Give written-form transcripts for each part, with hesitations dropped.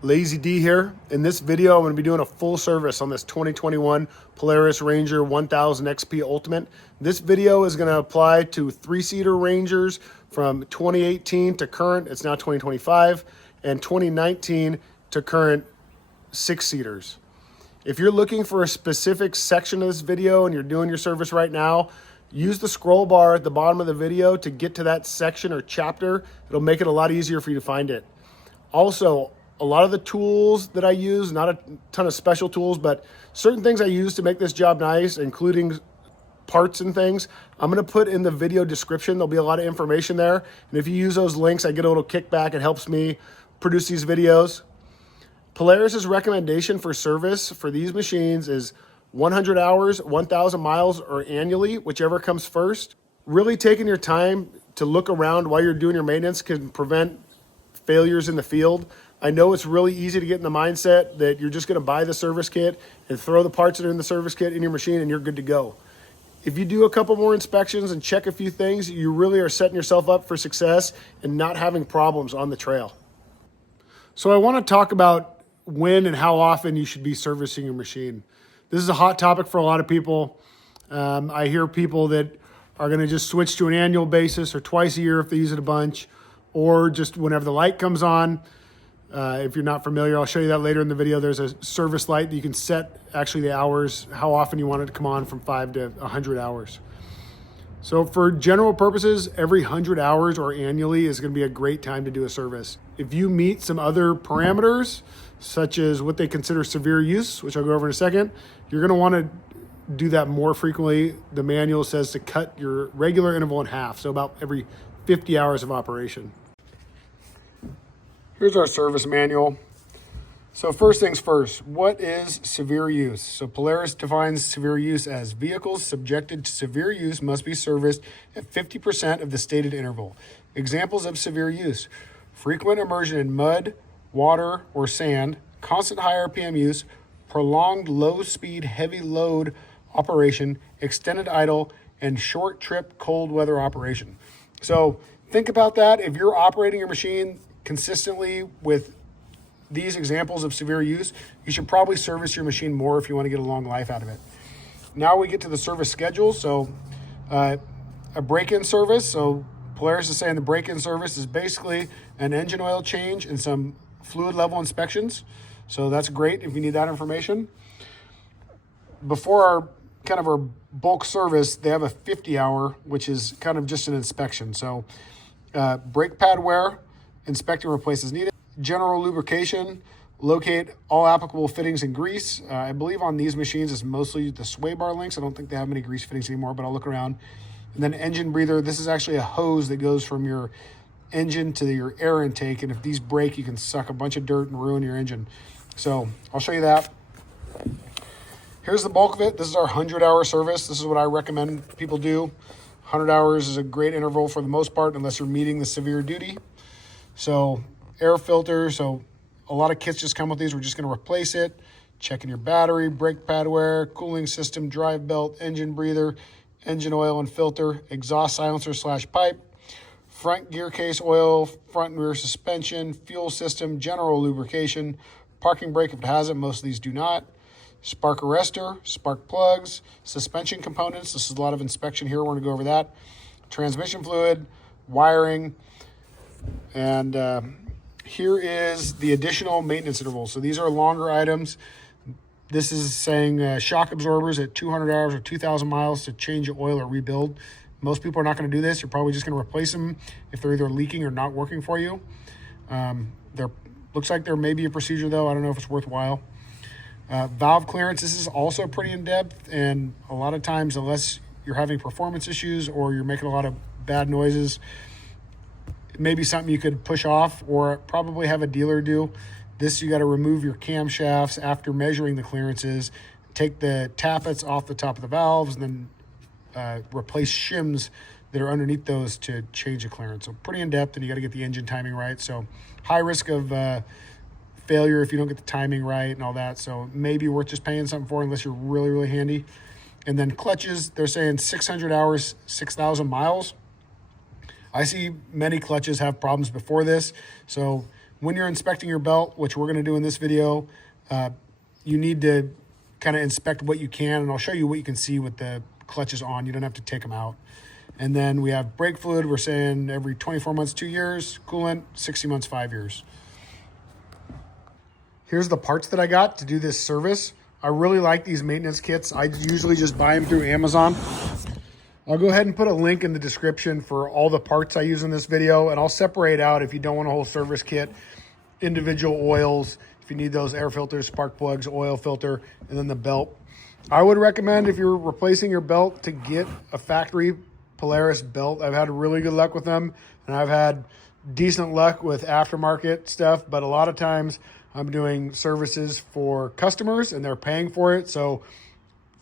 Lazy D here. In this video, I'm going to be doing a full service on this 2021 Polaris Ranger 1000 XP Ultimate. This video is going to apply to three-seater Rangers from 2018 to current, it's now 2025, and 2019 to current six-seaters. If you're looking for a specific section of this video and you're doing your service right now, use the scroll bar at the bottom of the video to get to that section or chapter. It'll make it a lot easier for you to find it. Also, a lot of the tools that I use, not a ton of special tools, but certain things I use to make this job nice, including parts and things, I'm gonna put in the video description. There'll be a lot of information there. And if you use those links, I get a little kickback. It helps me produce these videos. Polaris's recommendation for service for these machines is 100 hours, 1,000 miles, or annually, whichever comes first. Really taking your time to look around while you're doing your maintenance can prevent failures in the field. I know it's really easy to get in the mindset that you're just going to buy the service kit and throw the parts that are in the service kit in your machine and you're good to go. If you do a couple more inspections and check a few things, you really are setting yourself up for success and not having problems on the trail. So I want to talk about when and how often you should be servicing your machine. This is a hot topic for a lot of people. I hear people that are going to just switch to an annual basis or twice a year if they use it a bunch, or just whenever the light comes on. If you're not familiar, I'll show you that later in the video. There's a service light that you can set actually the hours, how often you want it to come on, from 5 to 100 hours. So for general purposes, every 100 hours or annually is going to be a great time to do a service. If you meet some other parameters, such as what they consider severe use, which I'll go over in a second, you're going to want to do that more frequently. The manual says to cut your regular interval in half, so about every 50 hours of operation. Here's our service manual. So first things first, what is severe use? So Polaris defines severe use as vehicles subjected to severe use must be serviced at 50% of the stated interval. Examples of severe use: frequent immersion in mud, water, or sand, constant high RPM use, prolonged low speed, heavy load operation, extended idle, and short trip cold weather operation. So think about that. If you're operating your machine consistently with these examples of severe use, you should probably service your machine more if you want to get a long life out of it. Now we get to the service schedule. So a break-in service. So Polaris is saying the break-in service is basically an engine oil change and some fluid level inspections. So that's great if you need that information. Before our bulk service, they have a 50-hour, which is kind of just an inspection. So brake pad wear, inspect and replace as needed. General lubrication, locate all applicable fittings and grease. I believe on these machines it's mostly the sway bar links. I don't think they have many grease fittings anymore, but I'll look around. And then engine breather. This is actually a hose that goes from your engine to your air intake. And if these break, you can suck a bunch of dirt and ruin your engine. So I'll show you that. Here's the bulk of it. This is our 100-hour service. This is what I recommend people do. 100 hours is a great interval for the most part, unless you're meeting the severe duty. So air filter, so a lot of kits just come with these. We're just going to replace it. Checking your battery, brake pad wear, cooling system, drive belt, engine breather, engine oil and filter, exhaust silencer / pipe, front gear case oil, front and rear suspension, fuel system, general lubrication, parking brake if it has it. Most of these do not. Spark arrestor, spark plugs, suspension components. This is a lot of inspection here. We're going to go over that. Transmission fluid, wiring. And here is the additional maintenance intervals. So these are longer items. This is saying shock absorbers at 200 hours or 2,000 miles to change your oil or rebuild. Most people are not going to do this. You're probably just going to replace them if they're either leaking or not working for you. Looks like there may be a procedure though. I don't know if it's worthwhile. Valve clearance. This is also pretty in-depth, and a lot of times, unless you're having performance issues or you're making a lot of bad noises, maybe something you could push off or probably have a dealer do. This, you got to remove your camshafts after measuring the clearances, take the tappets off the top of the valves, and then replace shims that are underneath those to change the clearance. So pretty in-depth, and you got to get the engine timing right. So high risk of failure if you don't get the timing right and all that. So maybe worth just paying something for unless you're really, really handy. And then clutches, they're saying 600 hours, 6,000 miles. I see many clutches have problems before this. So when you're inspecting your belt, which we're going to do in this video, you need to kind of inspect what you can, and I'll show you what you can see with the clutches on. You don't have to take them out. And then we have brake fluid. We're saying every 24 months, 2 years. Coolant, 60 months, 5 years. Here's the parts that I got to do this service. I really like these maintenance kits. I usually just buy them through Amazon. I'll go ahead and put a link in the description for all the parts I use in this video, and I'll separate out, if you don't want a whole service kit, individual oils, if you need those air filters, spark plugs, oil filter, and then the belt. I would recommend, if you're replacing your belt, to get a factory Polaris belt. I've had really good luck with them, and I've had decent luck with aftermarket stuff, but a lot of times I'm doing services for customers and they're paying for it. So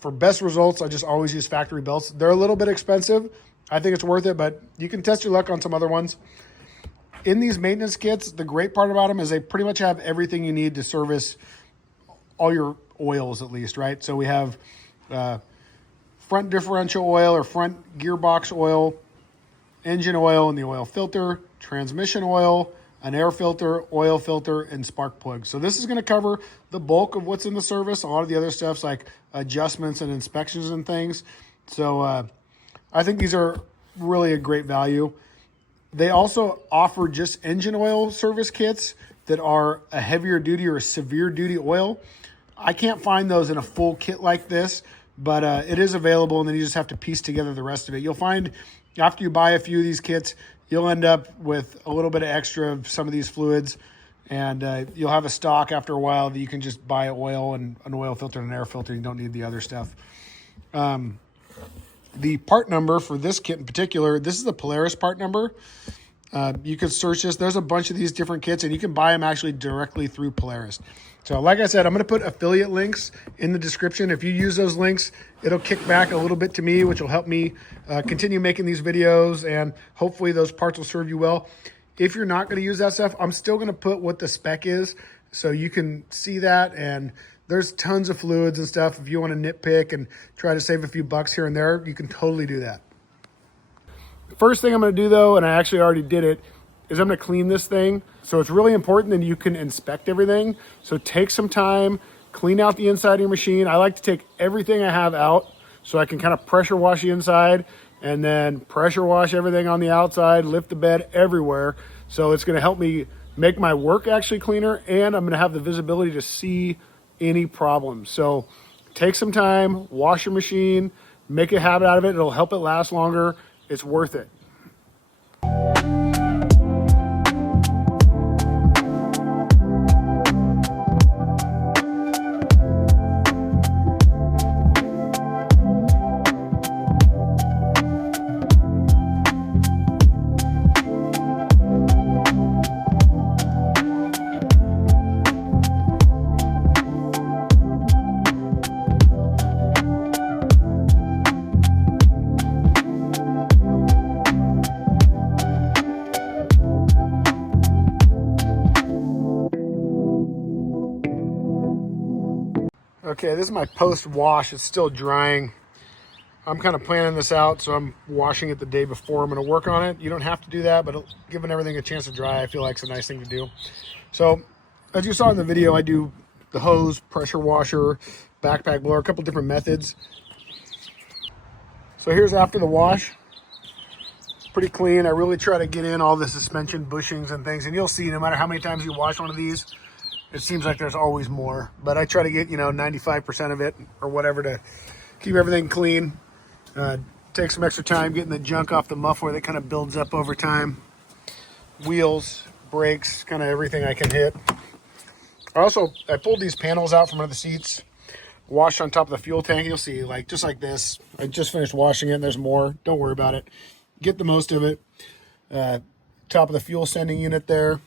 for best results, I just always use factory belts. They're a little bit expensive. I think it's worth it, but you can test your luck on some other ones. In these maintenance kits, the great part about them is they pretty much have everything you need to service all your oils, at least, right? So we have front differential oil or front gearbox oil, engine oil and the oil filter, transmission oil, an air filter, oil filter, and spark plugs. So this is going to cover the bulk of what's in the service. A lot of the other stuff's like adjustments and inspections and things. So I think these are really a great value. They also offer just engine oil service kits that are a heavier duty or a severe duty oil. I can't find those in a full kit like this, but it is available, and then you just have to piece together the rest of it. You'll find after you buy a few of these kits, you'll end up with a little bit of extra of some of these fluids, and you'll have a stock after a while that you can just buy oil and an oil filter and an air filter. You don't need the other stuff. The part number for this kit in particular, this is the Polaris part number. You can search this. There's a bunch of these different kits, and you can buy them actually directly through Polaris. So like I said, I'm going to put affiliate links in the description. If you use those links, it'll kick back a little bit to me, which will help me continue making these videos, and hopefully those parts will serve you well. If you're not going to use that stuff, I'm still going to put what the spec is so you can see that, and there's tons of fluids and stuff. If you want to nitpick and try to save a few bucks here and there, you can totally do that. First thing I'm going to do, though, and I actually already did it, is I'm going to clean this thing. So it's really important that you can inspect everything. So take some time, clean out the inside of your machine. I like to take everything I have out so I can kind of pressure wash the inside and then pressure wash everything on the outside, lift the bed everywhere. So it's going to help me make my work actually cleaner, and I'm going to have the visibility to see any problems. So take some time, wash your machine, make a habit out of it. It'll help it last longer. It's worth it. Okay, this is my post-wash. It's still drying. I'm kind of planning this out, so I'm washing it the day before I'm going to work on it. You don't have to do that, but giving everything a chance to dry, I feel like it's a nice thing to do. So, as you saw in the video, I do the hose, pressure washer, backpack blower, a couple different methods. So here's after the wash. Pretty clean. I really try to get in all the suspension bushings and things, and you'll see no matter how many times you wash one of these, it seems like there's always more, but I try to get, 95% of it or whatever to keep everything clean. Take some extra time getting the junk off the muffler that kind of builds up over time. Wheels, brakes, kind of everything I can hit. I pulled these panels out from under the seats, washed on top of the fuel tank. You'll see, just like this. I just finished washing it, and there's more. Don't worry about it. Get the most of it. Top of the fuel sending unit there.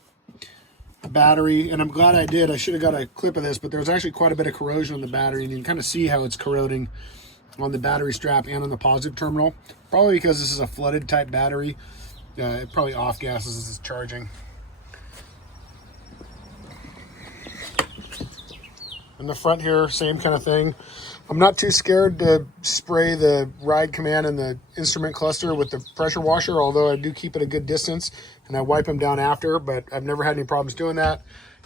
Battery, and I'm glad I did. I should have got a clip of this, but there's actually quite a bit of corrosion on the battery, and you can kind of see how it's corroding on the battery strap and on the positive terminal. Probably because this is a flooded type battery. It probably off gases as it's charging. In the front here, same kind of thing. I'm not too scared to spray the ride command and the instrument cluster with the pressure washer, although I do keep it a good distance and I wipe them down after, but I've never had any problems doing that.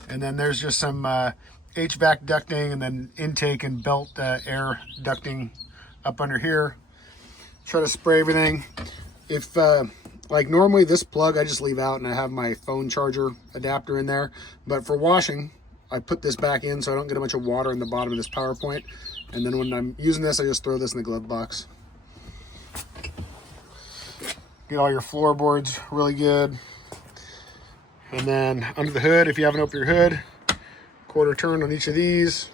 And then there's just some HVAC ducting and then intake and belt air ducting up under here. Try to spray everything. If like normally this plug I just leave out and I have my phone charger adapter in there, but for washing I put this back in so I don't get a bunch of water in the bottom of this power point. And then when I'm using this, I just throw this in the glove box. Get all your floorboards really good. And then under the hood, if you haven't opened your hood, quarter turn on each of these.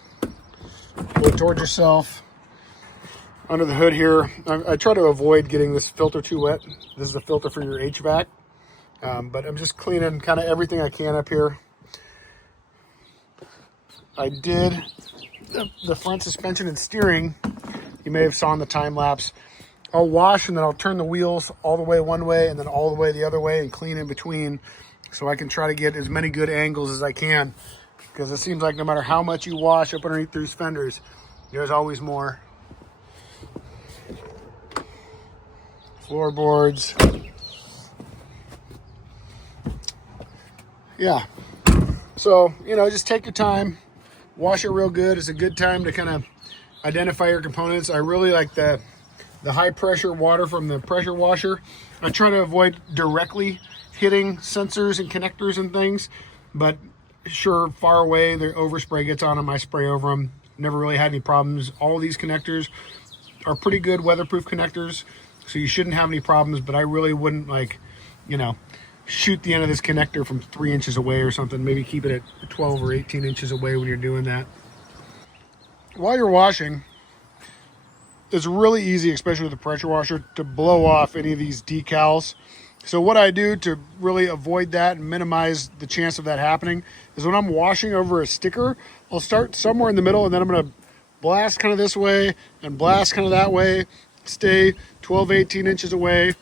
Pull it towards yourself. Under the hood here, I try to avoid getting this filter too wet. This is the filter for your HVAC. But I'm just cleaning kind of everything I can up here. I did the front suspension and steering. You may have saw in the time lapse. I'll wash and then I'll turn the wheels all the way one way and then all the way the other way and clean in between so I can try to get as many good angles as I can, because it seems like no matter how much you wash up underneath these fenders, there's always more. Floorboards. Yeah. So, you know, just take your time. Wash it real good. It's a good time to kind of identify your components. I really like the high pressure water from the pressure washer. I try to avoid directly hitting sensors and connectors and things, but sure, far away, the overspray gets on them. I spray over them. Never really had any problems. All these connectors are pretty good weatherproof connectors, so you shouldn't have any problems, but I really wouldn't, like, you know, shoot the end of this connector from 3 inches away or something. Maybe keep it at 12 or 18 inches away when you're doing that. While you're washing, it's really easy, especially with the pressure washer, to blow off any of these decals. So what I do to really avoid that and minimize the chance of that happening is when I'm washing over a sticker, I'll start somewhere in the middle and then I'm going to blast kind of this way and blast kind of that way. Stay 12, 18 inches away.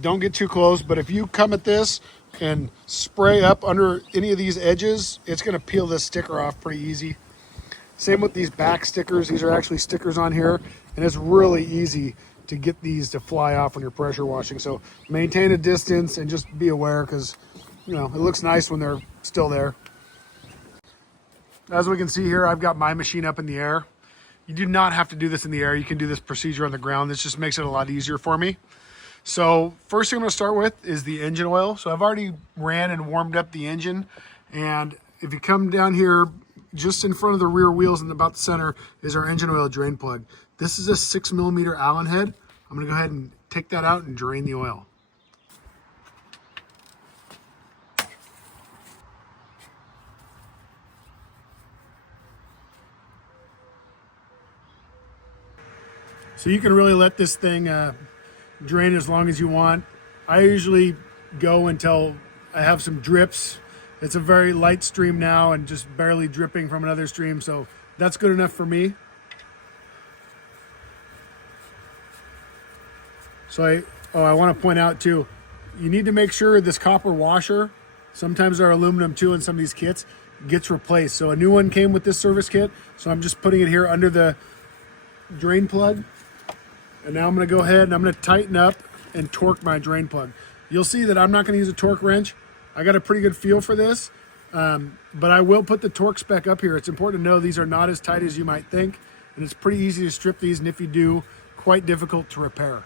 Don't get too close, but if you come at this and spray up under any of these edges, it's going to peel this sticker off pretty easy. Same with these back stickers. These are actually stickers on here, and it's really easy to get these to fly off when you're pressure washing. So maintain a distance and just be aware, because, you know, it looks nice when they're still there. As we can see here, I've got my machine up in the air. You do not have to do this in the air. You can do this procedure on the ground. This just makes it a lot easier for me. So first thing I'm going to start with is the engine oil. So I've already ran and warmed up the engine. And if you come down here, just in front of the rear wheels and about the center is our engine oil drain plug. This is a 6mm Allen head. I'm going to go ahead and take that out and drain the oil. So you can really let this thing drain as long as you want. I usually go until I have some drips. It's a very light stream now and just barely dripping from another stream, so that's good enough for me. So I want to point out too, you need to make sure this copper washer, sometimes they're aluminum too in some of these kits, gets replaced. So a new one came with this service kit, so I'm just putting it here under the drain plug. And now I'm going to go ahead and I'm going to tighten up and torque my drain plug. You'll see that I'm not going to use a torque wrench. I got a pretty good feel for this, but I will put the torque spec up here. It's important to know these are not as tight as you might think, and it's pretty easy to strip these, and if you do, quite difficult to repair.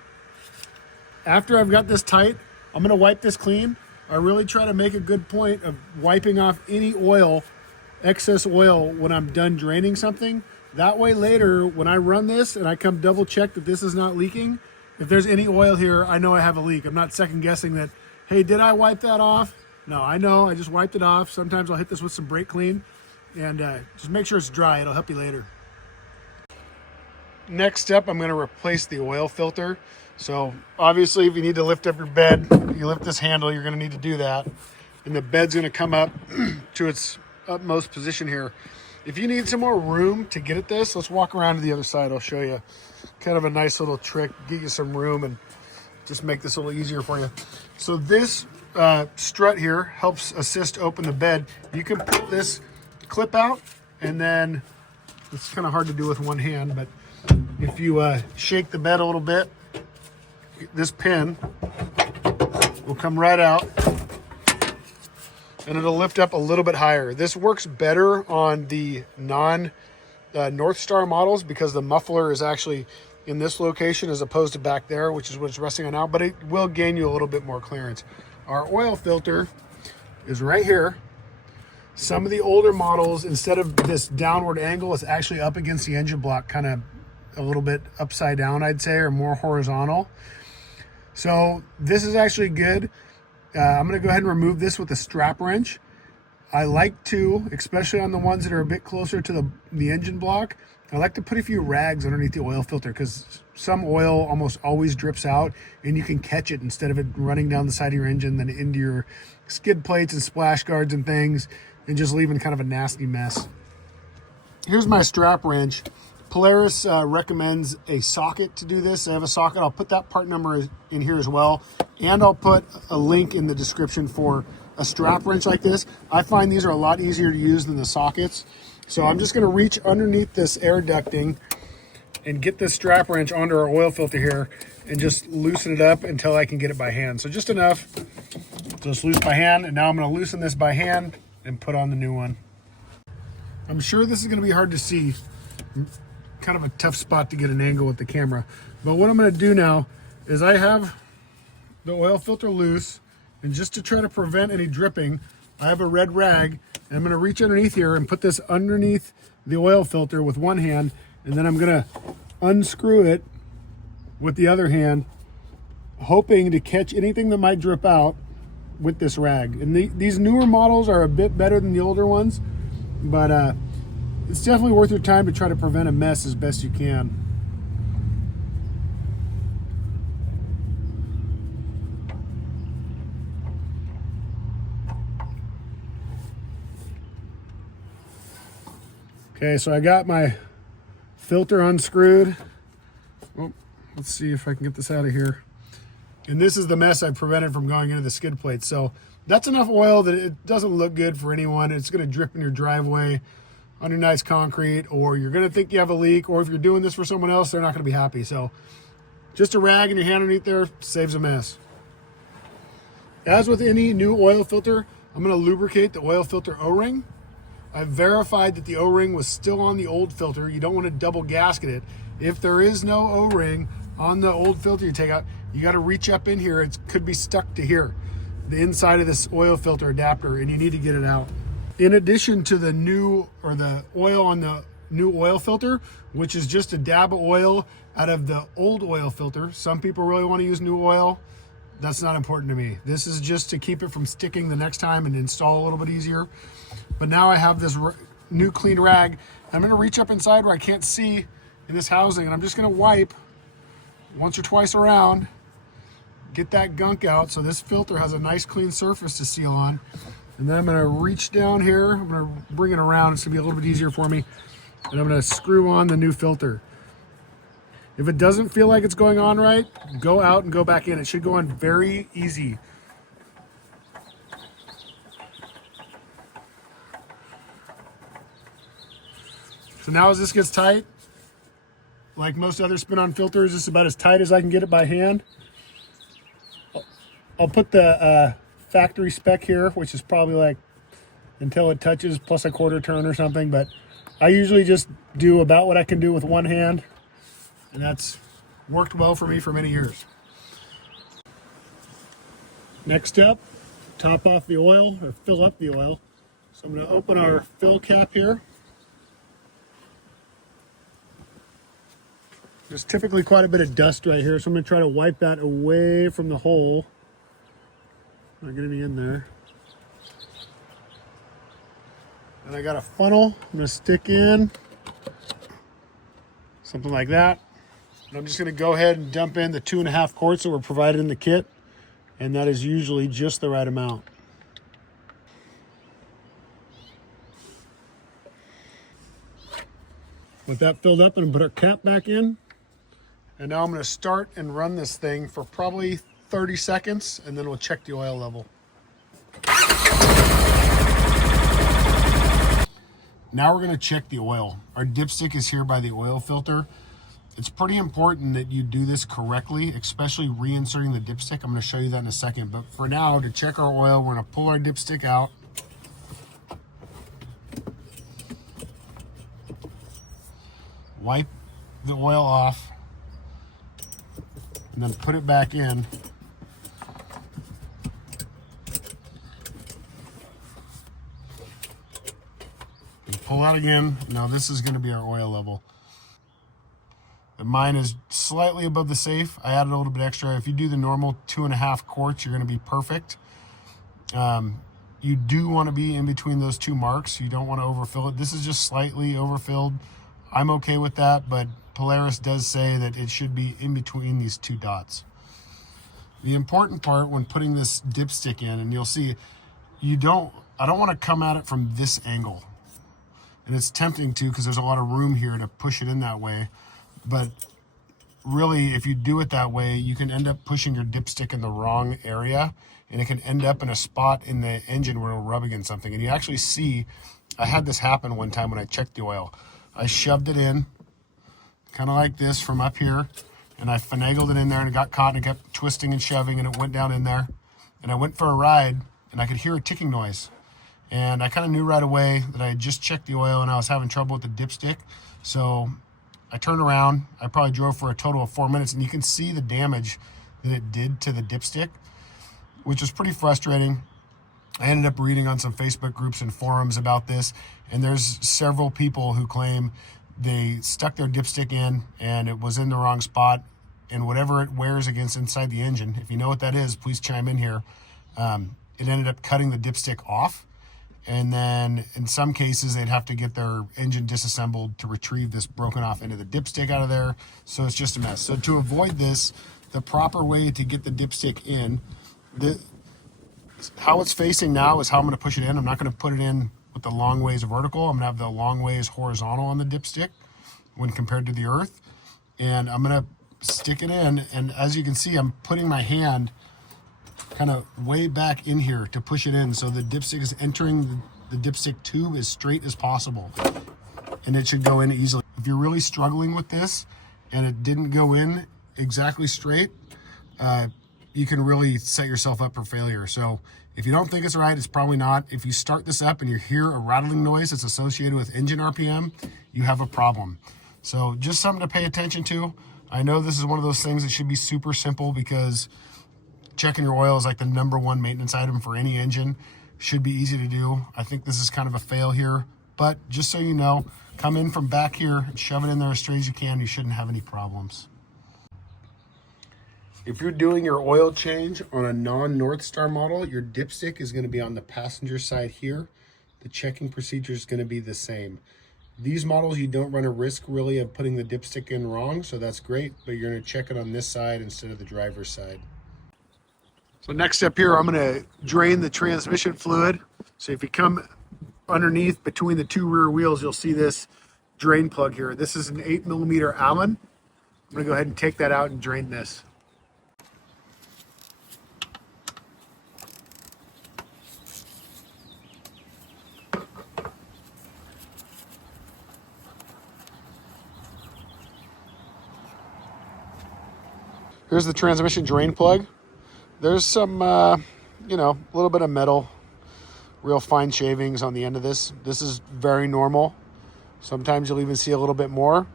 After I've got this tight, I'm going to wipe this clean. I really try to make a good point of wiping off any oil, excess oil, when I'm done draining something. That way later, when I run this and I come double check that this is not leaking, if there's any oil here, I know I have a leak. I'm not second guessing that, hey, did I wipe that off? No, I know, I just wiped it off. Sometimes I'll hit this with some brake clean and just make sure it's dry. It'll help you later. Next step, I'm gonna replace the oil filter. So obviously if you need to lift up your bed, you lift this handle, you're gonna need to do that. And the bed's gonna come up to its utmost position here. If you need some more room to get at this, let's walk around to the other side. I'll show you kind of a nice little trick, get you some room and just make this a little easier for you. So this strut here helps assist open the bed. You can pull this clip out and then It's kind of hard to do with one hand, but if you shake the bed a little bit, this pin will come right out and it'll lift up a little bit higher. This works better on the non-North Star models because the muffler is actually in this location as opposed to back there, which is what it's resting on now, but it will gain you a little bit more clearance. Our oil filter is right here. Some of the older models, instead of this downward angle, it's actually up against the engine block, kind of a little bit upside down, I'd say, or more horizontal. So this is actually good. I'm gonna go ahead and remove this with a strap wrench. I like to, especially on the ones that are a bit closer to the engine block, I like to put a few rags underneath the oil filter because some oil almost always drips out and you can catch it instead of it running down the side of your engine, then into your skid plates and splash guards and things, and just leaving kind of a nasty mess. Here's my strap wrench. Polaris recommends a socket to do this. I have a socket. I'll put that part number in here as well, and I'll put a link in the description for a strap wrench like this. I find these are a lot easier to use than the sockets. So I'm just going to reach underneath this air ducting and get this strap wrench onto our oil filter here and just loosen it up until I can get it by hand. So just enough to just loose by hand. And now I'm going to loosen this by hand and put on the new one. I'm sure this is going to be hard to see. Kind of a tough spot to get an angle with the camera. But what I'm going to do now is I have the oil filter loose, and just to try to prevent any dripping, I have a red rag, and I'm going to reach underneath here and put this underneath the oil filter with one hand, and then I'm going to unscrew it with the other hand, hoping to catch anything that might drip out with this rag. And these newer models are a bit better than the older ones, but it's definitely worth your time to try to prevent a mess as best you can. Okay, so I got my filter unscrewed. Oh, let's see if I can get this out of here. And this is the mess I prevented from going into the skid plate. So that's enough oil that it doesn't look good for anyone. It's going to drip in your driveway on your nice concrete, or you're going to think you have a leak, or if you're doing this for someone else, they're not going to be happy. So just a rag in your hand underneath there saves a mess. As with any new oil filter, I'm going to lubricate the oil filter O-ring. I've verified that the O-ring was still on the old filter. You don't want to double gasket it. If there is no O-ring on the old filter you take out, you got to reach up in here. It could be stuck to here, the inside of this oil filter adapter, and you need to get it out. In addition to the new, or the oil on the new oil filter, which is just a dab of oil out of the old oil filter. Some people really want to use new oil. That's not important to me. This is just to keep it from sticking the next time and install a little bit easier. But now I have this new clean rag. I'm going to reach up inside where I can't see in this housing, and I'm just going to wipe once or twice around, get that gunk out so this filter has a nice clean surface to seal on. And then I'm going to reach down here. I'm going to bring it around. It's going to be a little bit easier for me. And I'm going to screw on the new filter. If it doesn't feel like it's going on right, go out and go back in. It should go on very easy. So now as this gets tight, like most other spin-on filters, this is about as tight as I can get it by hand. I'll put the factory spec here, which is probably like until it touches plus a quarter turn or something, but I usually just do about what I can do with one hand, and that's worked well for me for many years. Next step, top off the oil, or fill up the oil. So I'm going to open our fill cap here. There's typically quite a bit of dust right here, so I'm going to try to wipe that away from the hole. Not get any in there. And I got a funnel I'm going to stick in, something like that. And I'm just going to go ahead and dump in the 2.5 quarts that were provided in the kit, and that is usually just the right amount. With that filled up, I'm going to put our cap back in. And now I'm going to start and run this thing for probably 30 seconds, and then we'll check the oil level. Now we're gonna check the oil. Our dipstick is here by the oil filter. It's pretty important that you do this correctly, especially reinserting the dipstick. I'm gonna show you that in a second. But for now, to check our oil, we're gonna pull our dipstick out. Wipe the oil off, and then put it back in. And pull out again. Now this is going to be our oil level. Mine is slightly above the safe. I added a little bit extra. If you do the normal 2.5 quarts, you're going to be perfect. You do want to be in between those two marks. You don't want to overfill it. This is just slightly overfilled. I'm okay with that, but Polaris does say that it should be in between these two dots. The important part when putting this dipstick in, and you'll see, I don't want to come at it from this angle. And it's tempting to, because there's a lot of room here to push it in that way. But really, if you do it that way, you can end up pushing your dipstick in the wrong area, and it can end up in a spot in the engine where it'll rub against something. And you actually see, I had this happen one time when I checked the oil. I shoved it in, kind of like this from up here, and I finagled it in there, and it got caught, and it kept twisting and shoving, and it went down in there. And I went for a ride, and I could hear a ticking noise. And I kind of knew right away that I had just checked the oil, and I was having trouble with the dipstick. So I turned around. I probably drove for a total of 4 minutes, and you can see the damage that it did to the dipstick, which was pretty frustrating. I ended up reading on some Facebook groups and forums about this, and there's several people who claim they stuck their dipstick in and it was in the wrong spot, and whatever it wears against inside the engine, if you know what that is, please chime in here. It ended up cutting the dipstick off, and then in some cases they'd have to get their engine disassembled to retrieve this broken off end of the dipstick out of there. So it's just a mess. So to avoid this, the proper way to get the dipstick in, how it's facing now is how I'm going to push it in. I'm not going to put it in with the long ways vertical. I'm going to have the long ways horizontal on the dipstick when compared to the earth. And I'm going to stick it in. And as you can see, I'm putting my hand kind of way back in here to push it in. So the dipstick is entering the dipstick tube as straight as possible. And it should go in easily. If you're really struggling with this and it didn't go in exactly straight, you can really set yourself up for failure. So if you don't think it's right, it's probably not. If you start this up and you hear a rattling noise that's associated with engine RPM, you have a problem. So just something to pay attention to. I know this is one of those things that should be super simple, because checking your oil is like the #1 maintenance item for any engine. Should be easy to do. I think this is kind of a fail here, but just so you know, come in from back here and shove it in there as straight as you can. You shouldn't have any problems. If you're doing your oil change on a non-North Star model, your dipstick is going to be on the passenger side here. The checking procedure is going to be the same. These models, you don't run a risk really of putting the dipstick in wrong, so that's great, but you're going to check it on this side instead of the driver's side. So next step here, I'm going to drain the transmission fluid. So if you come underneath between the two rear wheels, you'll see this drain plug here. This is an 8mm Allen. I'm going to go ahead and take that out and drain this. Here's the transmission drain plug. There's some, a little bit of metal, real fine shavings on the end of this. This is very normal. Sometimes you'll even see a little bit more.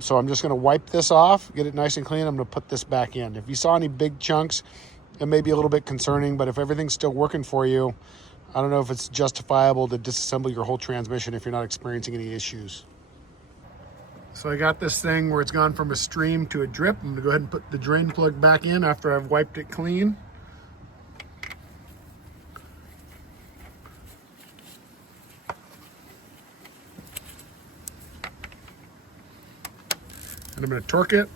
So I'm just going to wipe this off, get it nice and clean. I'm going to put this back in. If you saw any big chunks, it may be a little bit concerning, but if everything's still working for you, I don't know if it's justifiable to disassemble your whole transmission if you're not experiencing any issues. So I got this thing where it's gone from a stream to a drip. I'm gonna go ahead and put the drain plug back in after I've wiped it clean. And I'm gonna torque it.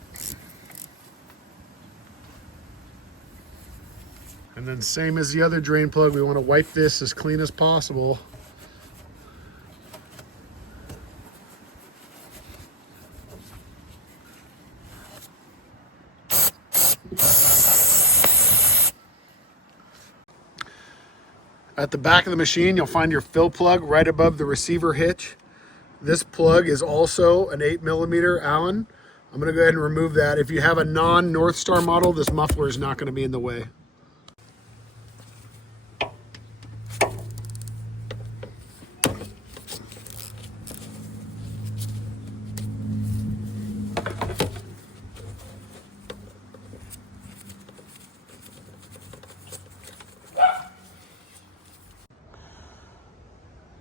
And then same as the other drain plug, we wanna wipe this as clean as possible. At the back of the machine, you'll find your fill plug right above the receiver hitch. This plug is also an 8mm Allen. I'm going to go ahead and remove that. If you have a non-North Star model, this muffler is not going to be in the way.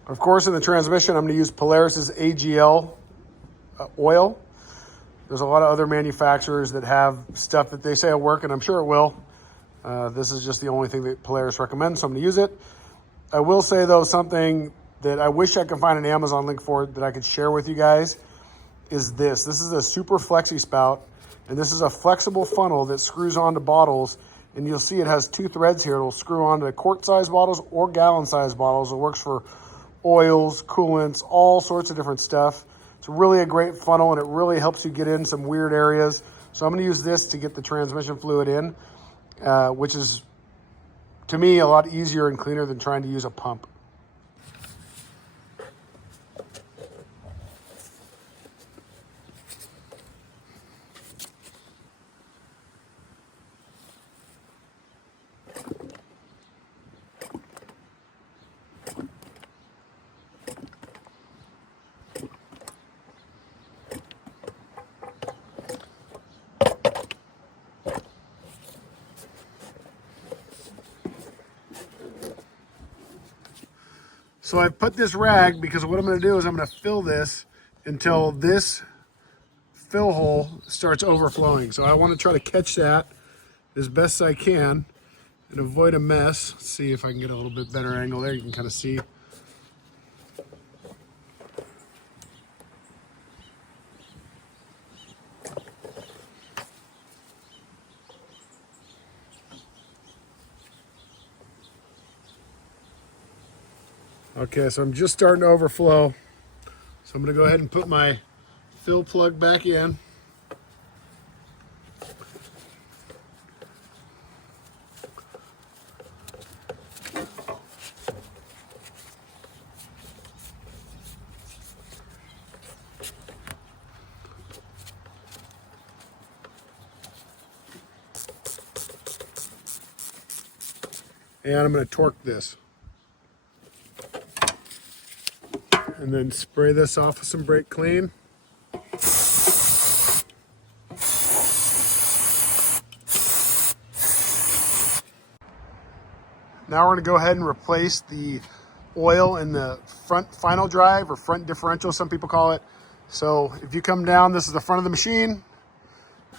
Of course, in the transmission, I'm going to use Polaris's AGL oil. There's a lot of other manufacturers that have stuff that they say will work, and I'm sure it will. This is just the only thing that Polaris recommends, so I'm going to use it. I will say, though, something that I wish I could find an Amazon link for that I could share with you guys is this. This is a super flexi spout, and this is a flexible funnel that screws onto bottles, and you'll see it has two threads here. It'll screw onto quart-sized bottles or gallon-sized bottles. It works for oils, coolants, all sorts of different stuff. It's really a great funnel, and it really helps you get in some weird areas. So I'm going to use this to get the transmission fluid in, which is, to me, a lot easier and cleaner than trying to use a pump. So I've put this rag because what I'm going to do is I'm going to fill this until this fill hole starts overflowing. So I want to try to catch that as best I can and avoid a mess. Let's see if I can get a little bit better angle there. You can kind of see. Okay, so I'm just starting to overflow. So I'm going to go ahead and put my fill plug back in. And I'm going to torque this. And then spray this off with some brake clean. Now we're going to go ahead and replace the oil in the front final drive, or front differential, some people call it. So if you come down, this is the front of the machine,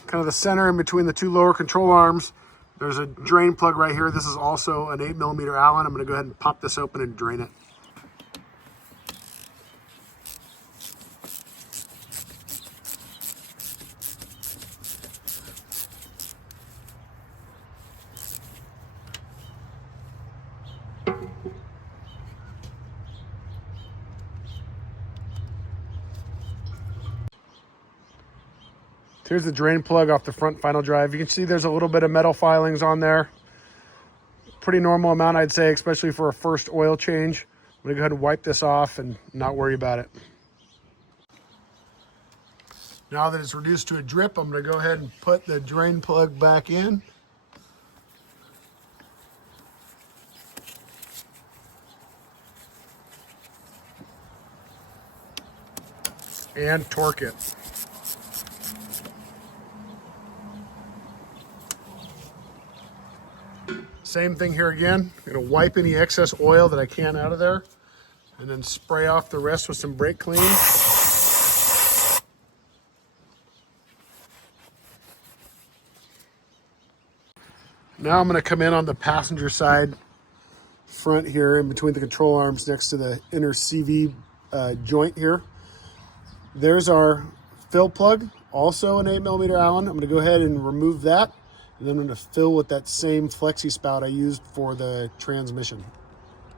kind of the center in between the two lower control arms. There's a drain plug right here. This is also an 8mm Allen. I'm going to go ahead and pop this open and drain it. Here's the drain plug off the front final drive. You can see there's a little bit of metal filings on there. Pretty normal amount, I'd say, especially for a first oil change. I'm gonna go ahead and wipe this off and not worry about it. Now that it's reduced to a drip, I'm gonna go ahead and put the drain plug back in. And torque it. Same thing here again. I'm gonna wipe any excess oil that I can out of there and then spray off the rest with some brake clean. Now I'm gonna come in on the passenger side front here in between the control arms next to the inner CV joint here. There's our fill plug, also an 8mm Allen. I'm gonna go ahead and remove that. And then I'm going to fill with that same flexi spout I used for the transmission.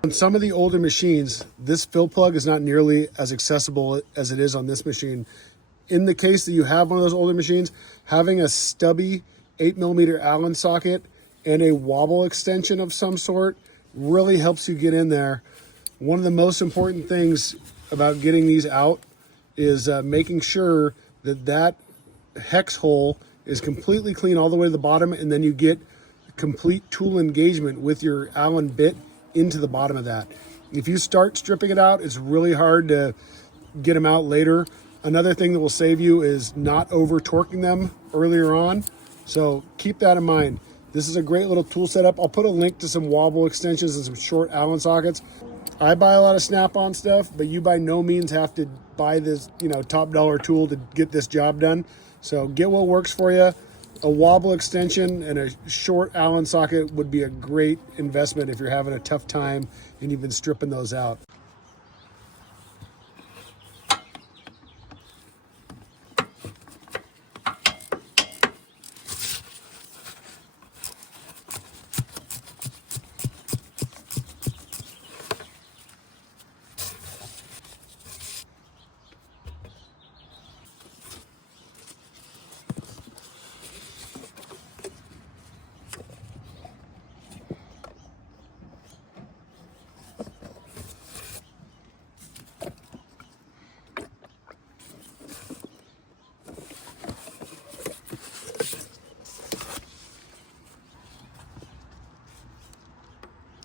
On some of the older machines, this fill plug is not nearly as accessible as it is on this machine. In the case that you have one of those older machines, having a stubby 8mm Allen socket and a wobble extension of some sort really helps you get in there. One of the most important things about getting these out is making sure that that hex hole is completely clean all the way to the bottom, and then you get complete tool engagement with your Allen bit into the bottom of that. If you start stripping it out, it's really hard to get them out later. Another thing that will save you is not over torquing them earlier on. So keep that in mind. This is a great little tool setup. I'll put a link to some Wobble extensions and some short Allen sockets. I buy a lot of snap-on stuff, but you by no means have to buy this, top dollar tool to get this job done. So get what works for you. A Wobble extension and a short Allen socket would be a great investment if you're having a tough time and you've been stripping those out.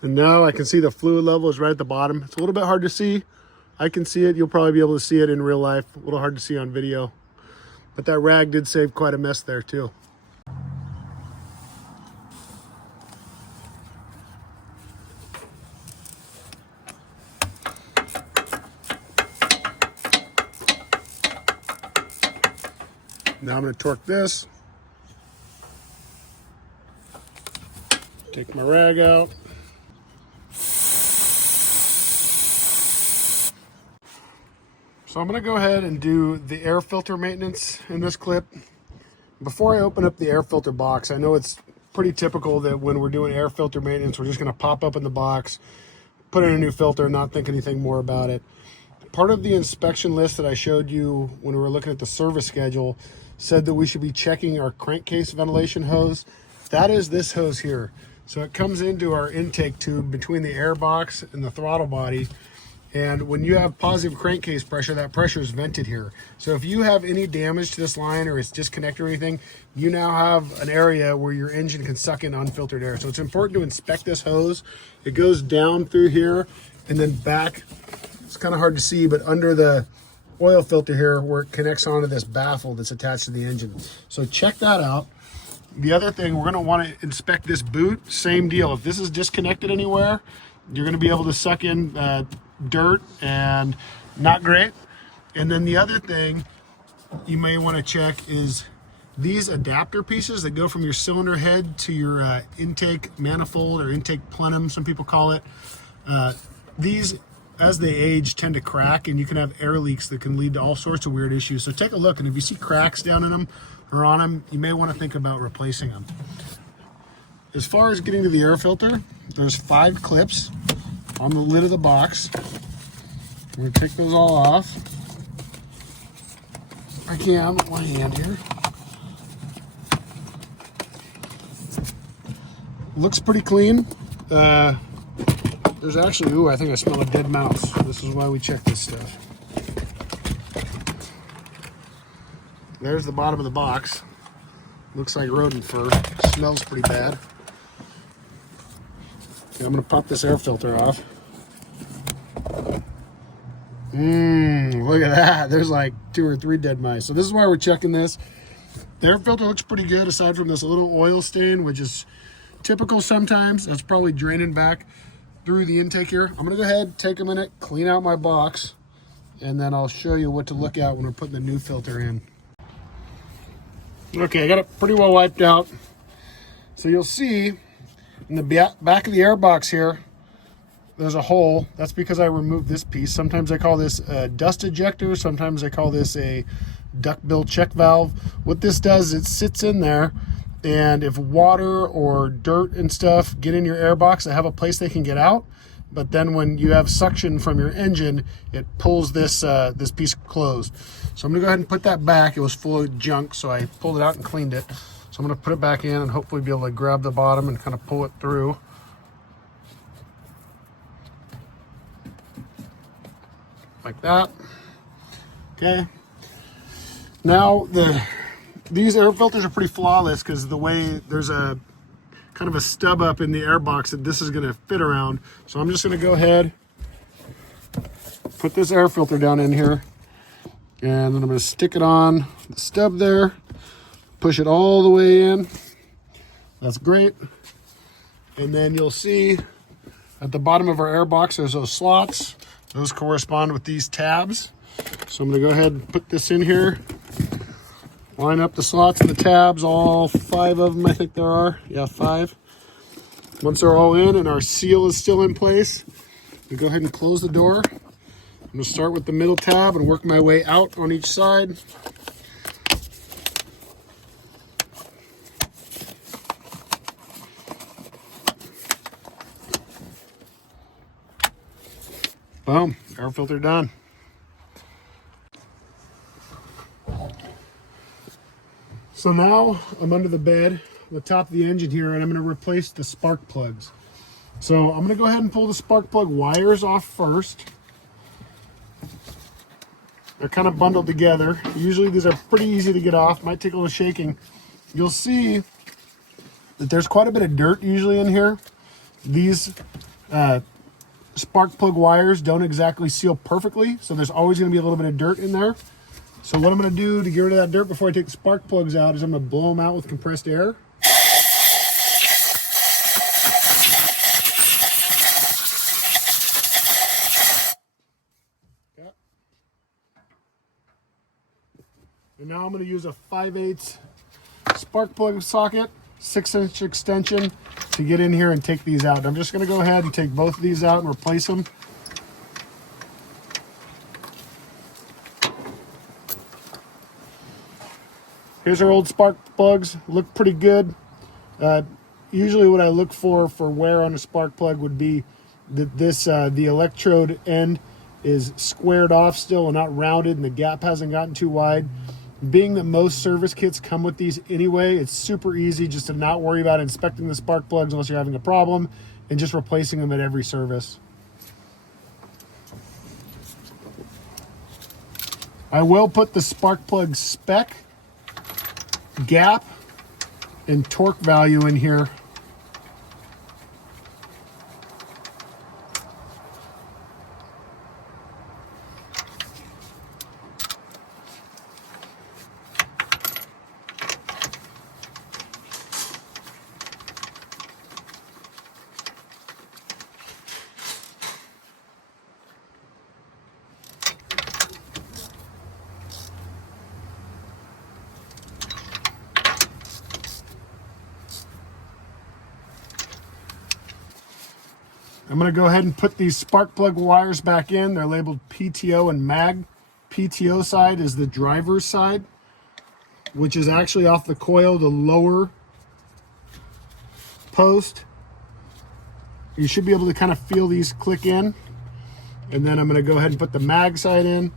And now I can see the fluid level is right at the bottom. It's a little bit hard to see. I can see it. You'll probably be able to see it in real life. A little hard to see on video. But that rag did save quite a mess there too. Now I'm going to torque this. Take my rag out. So I'm going to go ahead and do the air filter maintenance in this clip. Before I open up the air filter box, I know it's pretty typical that when we're doing air filter maintenance, we're just going to pop up in the box, put in a new filter, and not think anything more about it. Part of the inspection list that I showed you when we were looking at the service schedule said that we should be checking our crankcase ventilation hose. That is this hose here. So it comes into our intake tube between the air box and the throttle body. And when you have positive crankcase pressure, that pressure is vented here. So if you have any damage to this line or it's disconnected or anything, you now have an area where your engine can suck in unfiltered air. So it's important to inspect this hose. It goes down through here and then back. It's kind of hard to see, but under the oil filter here where it connects onto this baffle that's attached to the engine. So check that out. The other thing, we're going to want to inspect this boot. Same deal. If this is disconnected anywhere, you're going to be able to suck in dirt and not great. And then the other thing you may want to check is these adapter pieces that go from your cylinder head to your intake manifold or intake plenum, some people call it. These, as they age, tend to crack, and you can have air leaks that can lead to all sorts of weird issues. So take a look, and if you see cracks down in them or on them, you may want to think about replacing them. As far as getting to the air filter, there's 5 clips on the lid of the box. I'm going to take those all off. I can with my hand here. Looks pretty clean. There's actually, ooh, I think I smell a dead mouse. This is why we check this stuff. There's the bottom of the box. Looks like rodent fur. Smells pretty bad. Okay, I'm going to pop this air filter off. Look at that. There's like 2 or 3 dead mice. So this is why we're checking this. The air filter looks pretty good aside from this little oil stain, which is typical sometimes. That's probably draining back through the intake here. I'm going to go ahead, take a minute, clean out my box, and then I'll show you what to look at when we're putting the new filter in. Okay, I got it pretty well wiped out. So you'll see in the back of the air box here, there's a hole. That's because I removed this piece. Sometimes I call this a dust ejector. Sometimes I call this a duckbill check valve. What this does, it sits in there, and if water or dirt and stuff get in your air box, they have a place they can get out. But then when you have suction from your engine, it pulls this this piece closed. So I'm gonna go ahead and put that back. It was full of junk, so I pulled it out and cleaned it. So I'm gonna put it back in and hopefully be able to grab the bottom and kind of pull it through. Like that. Okay. Now these air filters are pretty flawless because the way there's a kind of a stub up in the air box that this is going to fit around. So I'm just going to go ahead, put this air filter down in here, and then I'm going to stick it on the stub there, push it all the way in. That's great. And then you'll see at the bottom of our air box, there's those slots. Those correspond with these tabs. So I'm going to go ahead and put this in here. Line up the slots and the tabs, all 5 of them, I think there are. Yeah, 5. Once they're all in and our seal is still in place, we go ahead and close the door. I'm going to start with the middle tab and work my way out on each side. Boom, air filter done. So now I'm under the bed, on the top of the engine here, and I'm going to replace the spark plugs. So I'm going to go ahead and pull the spark plug wires off first. They're kind of bundled together. Usually these are pretty easy to get off, might take a little shaking. You'll see that there's quite a bit of dirt usually in here. These spark plug wires don't exactly seal perfectly, so there's always going to be a little bit of dirt in there. So what I'm going to do to get rid of that dirt before I take the spark plugs out is I'm going to blow them out with compressed air. Okay. And now I'm going to use a 5/8 spark plug socket, 6-inch extension to get in here and take these out. I'm just going to go ahead and take both of these out and replace them. Here's our old spark plugs, look pretty good. Usually what I look for wear on a spark plug would be that the electrode end is squared off still and not rounded and the gap hasn't gotten too wide. Being that most service kits come with these anyway, it's super easy just to not worry about inspecting the spark plugs unless you're having a problem and just replacing them at every service. I will put the spark plug spec, gap, and torque value in here. I'm going to go ahead and put these spark plug wires back in. They're labeled PTO and MAG. PTO side is the driver's side, which is actually off the coil, the lower post. You should be able to kind of feel these click in. And then I'm going to go ahead and put the MAG side in.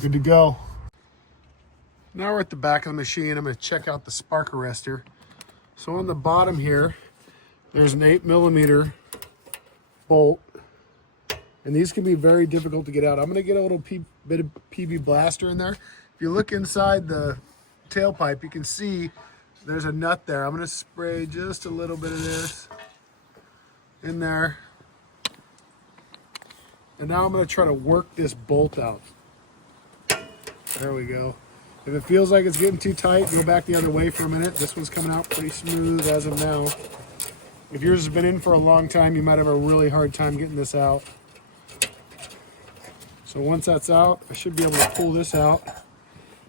Good to go. Now we're at the back of the machine. I'm going to check out the spark arrestor. So on the bottom here, there's an 8mm bolt, and these can be very difficult to get out. I'm going to get a little bit of PB blaster in there. If you look inside the tailpipe, you can see there's a nut there. I'm going to spray just a little bit of this in there. And now I'm going to try to work this bolt out. There we go. If it feels like it's getting too tight, go back the other way for a minute. This one's coming out pretty smooth as of now. If yours has been in for a long time, you might have a really hard time getting this out. So once that's out, I should be able to pull this out.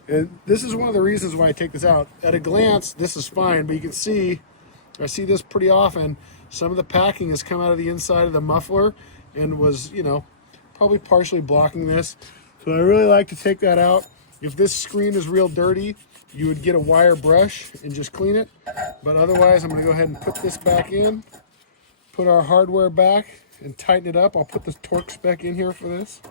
And this is one of the reasons why I take this out. At a glance, this is fine, but you can see, I see this pretty often, some of the packing has come out of the inside of the muffler and was, probably partially blocking this. So I really like to take that out. If this screen is real dirty, you would get a wire brush and just clean it. But otherwise, I'm going to go ahead and put this back in, put our hardware back, and tighten it up. I'll put the torque spec in here for this.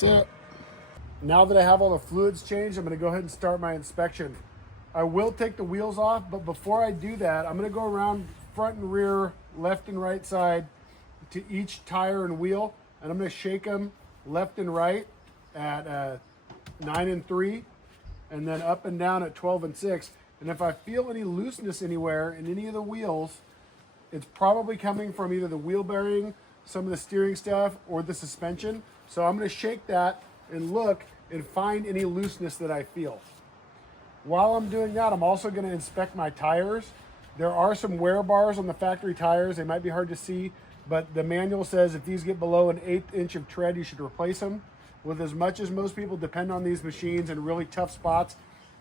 That's it. Now that I have all the fluids changed, I'm going to go ahead and start my inspection. I will take the wheels off, but before I do that, I'm going to go around front and rear, left and right side to each tire and wheel, and I'm going to shake them left and right at 9 and 3, and then up and down at 12 and 6. And if I feel any looseness anywhere in any of the wheels, it's probably coming from either the wheel bearing, some of the steering stuff, or the suspension. So I'm going to shake that and look and find any looseness that I feel. While I'm doing that, I'm also going to inspect my tires. There are some wear bars on the factory tires. They might be hard to see, but the manual says if these get below an 1/8 inch of tread, you should replace them. With as much as most people depend on these machines in really tough spots,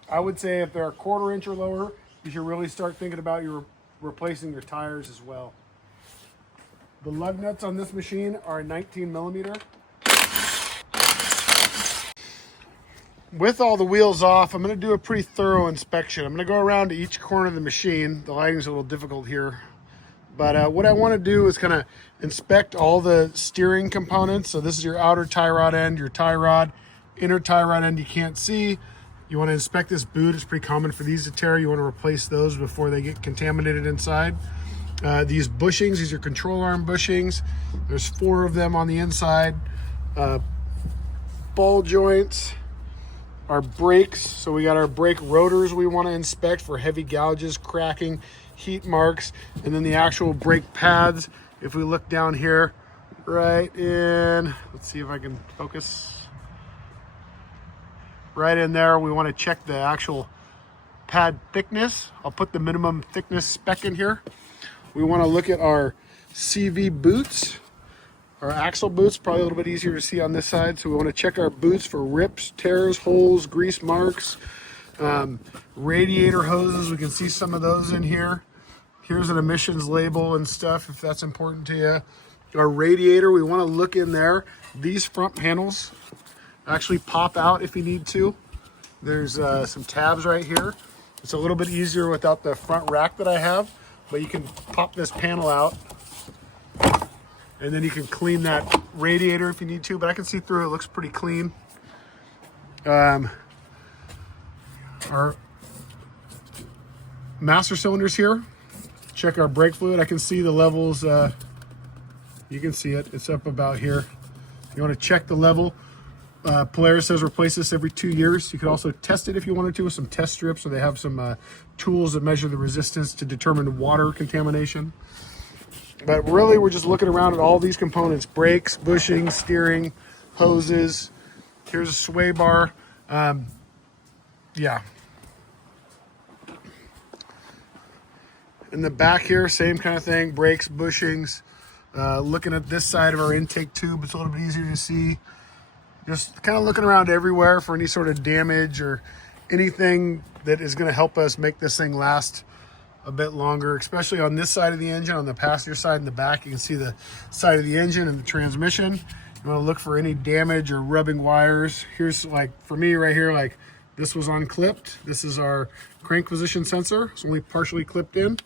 I would say if they're a 1/4 inch or lower, you should really start thinking about replacing your tires as well. The lug nuts on this machine are a 19 millimeter. With all the wheels off, I'm going to do a pretty thorough inspection. I'm going to go around to each corner of the machine. The lighting's a little difficult here. But what I want to do is kind of inspect all the steering components. So this is your outer tie rod end, your tie rod, inner tie rod end you can't see. You want to inspect this boot. It's pretty common for these to tear. You want to replace those before they get contaminated inside. These bushings, these are control arm bushings. There's 4 of them on the inside. Ball joints. Our brakes, so we got our brake rotors we want to inspect for heavy gouges, cracking, heat marks, and then the actual brake pads. If we look down here, right in, let's see if I can focus. Right in there, we want to check the actual pad thickness. I'll put the minimum thickness spec in here. We want to look at our CV boots. Our axle boots, probably a little bit easier to see on this side. So we want to check our boots for rips, tears, holes, grease marks. Radiator hoses, we can see some of those in here. Here's an emissions label and stuff if that's important to you. Our radiator, we want to look in there. These front panels actually pop out if you need to. There's some tabs right here. It's a little bit easier without the front rack that I have, but you can pop this panel out. And then you can clean that radiator if you need to, but I can see through it. It looks pretty clean. Our master cylinders here. Check our brake fluid. I can see the levels. You can see it. It's up about here. You want to check the level. Polaris says replace this every 2 years. You could also test it if you wanted to with some test strips, or they have some tools that measure the resistance to determine water contamination. But really, we're just looking around at all these components: brakes, bushings, steering, hoses. Here's a sway bar. Yeah. In the back here, same kind of thing: brakes, bushings. Looking at this side of our intake tube, it's a little bit easier to see. Just kind of looking around everywhere for any sort of damage or anything that is going to help us make this thing last a bit longer, especially on this side of the engine. On the passenger side in the back, you can see the side of the engine and the transmission. You want to look for any damage or rubbing wires. Here's, like, for me right here, like this was unclipped. This is our crank position sensor. It's only partially clipped in.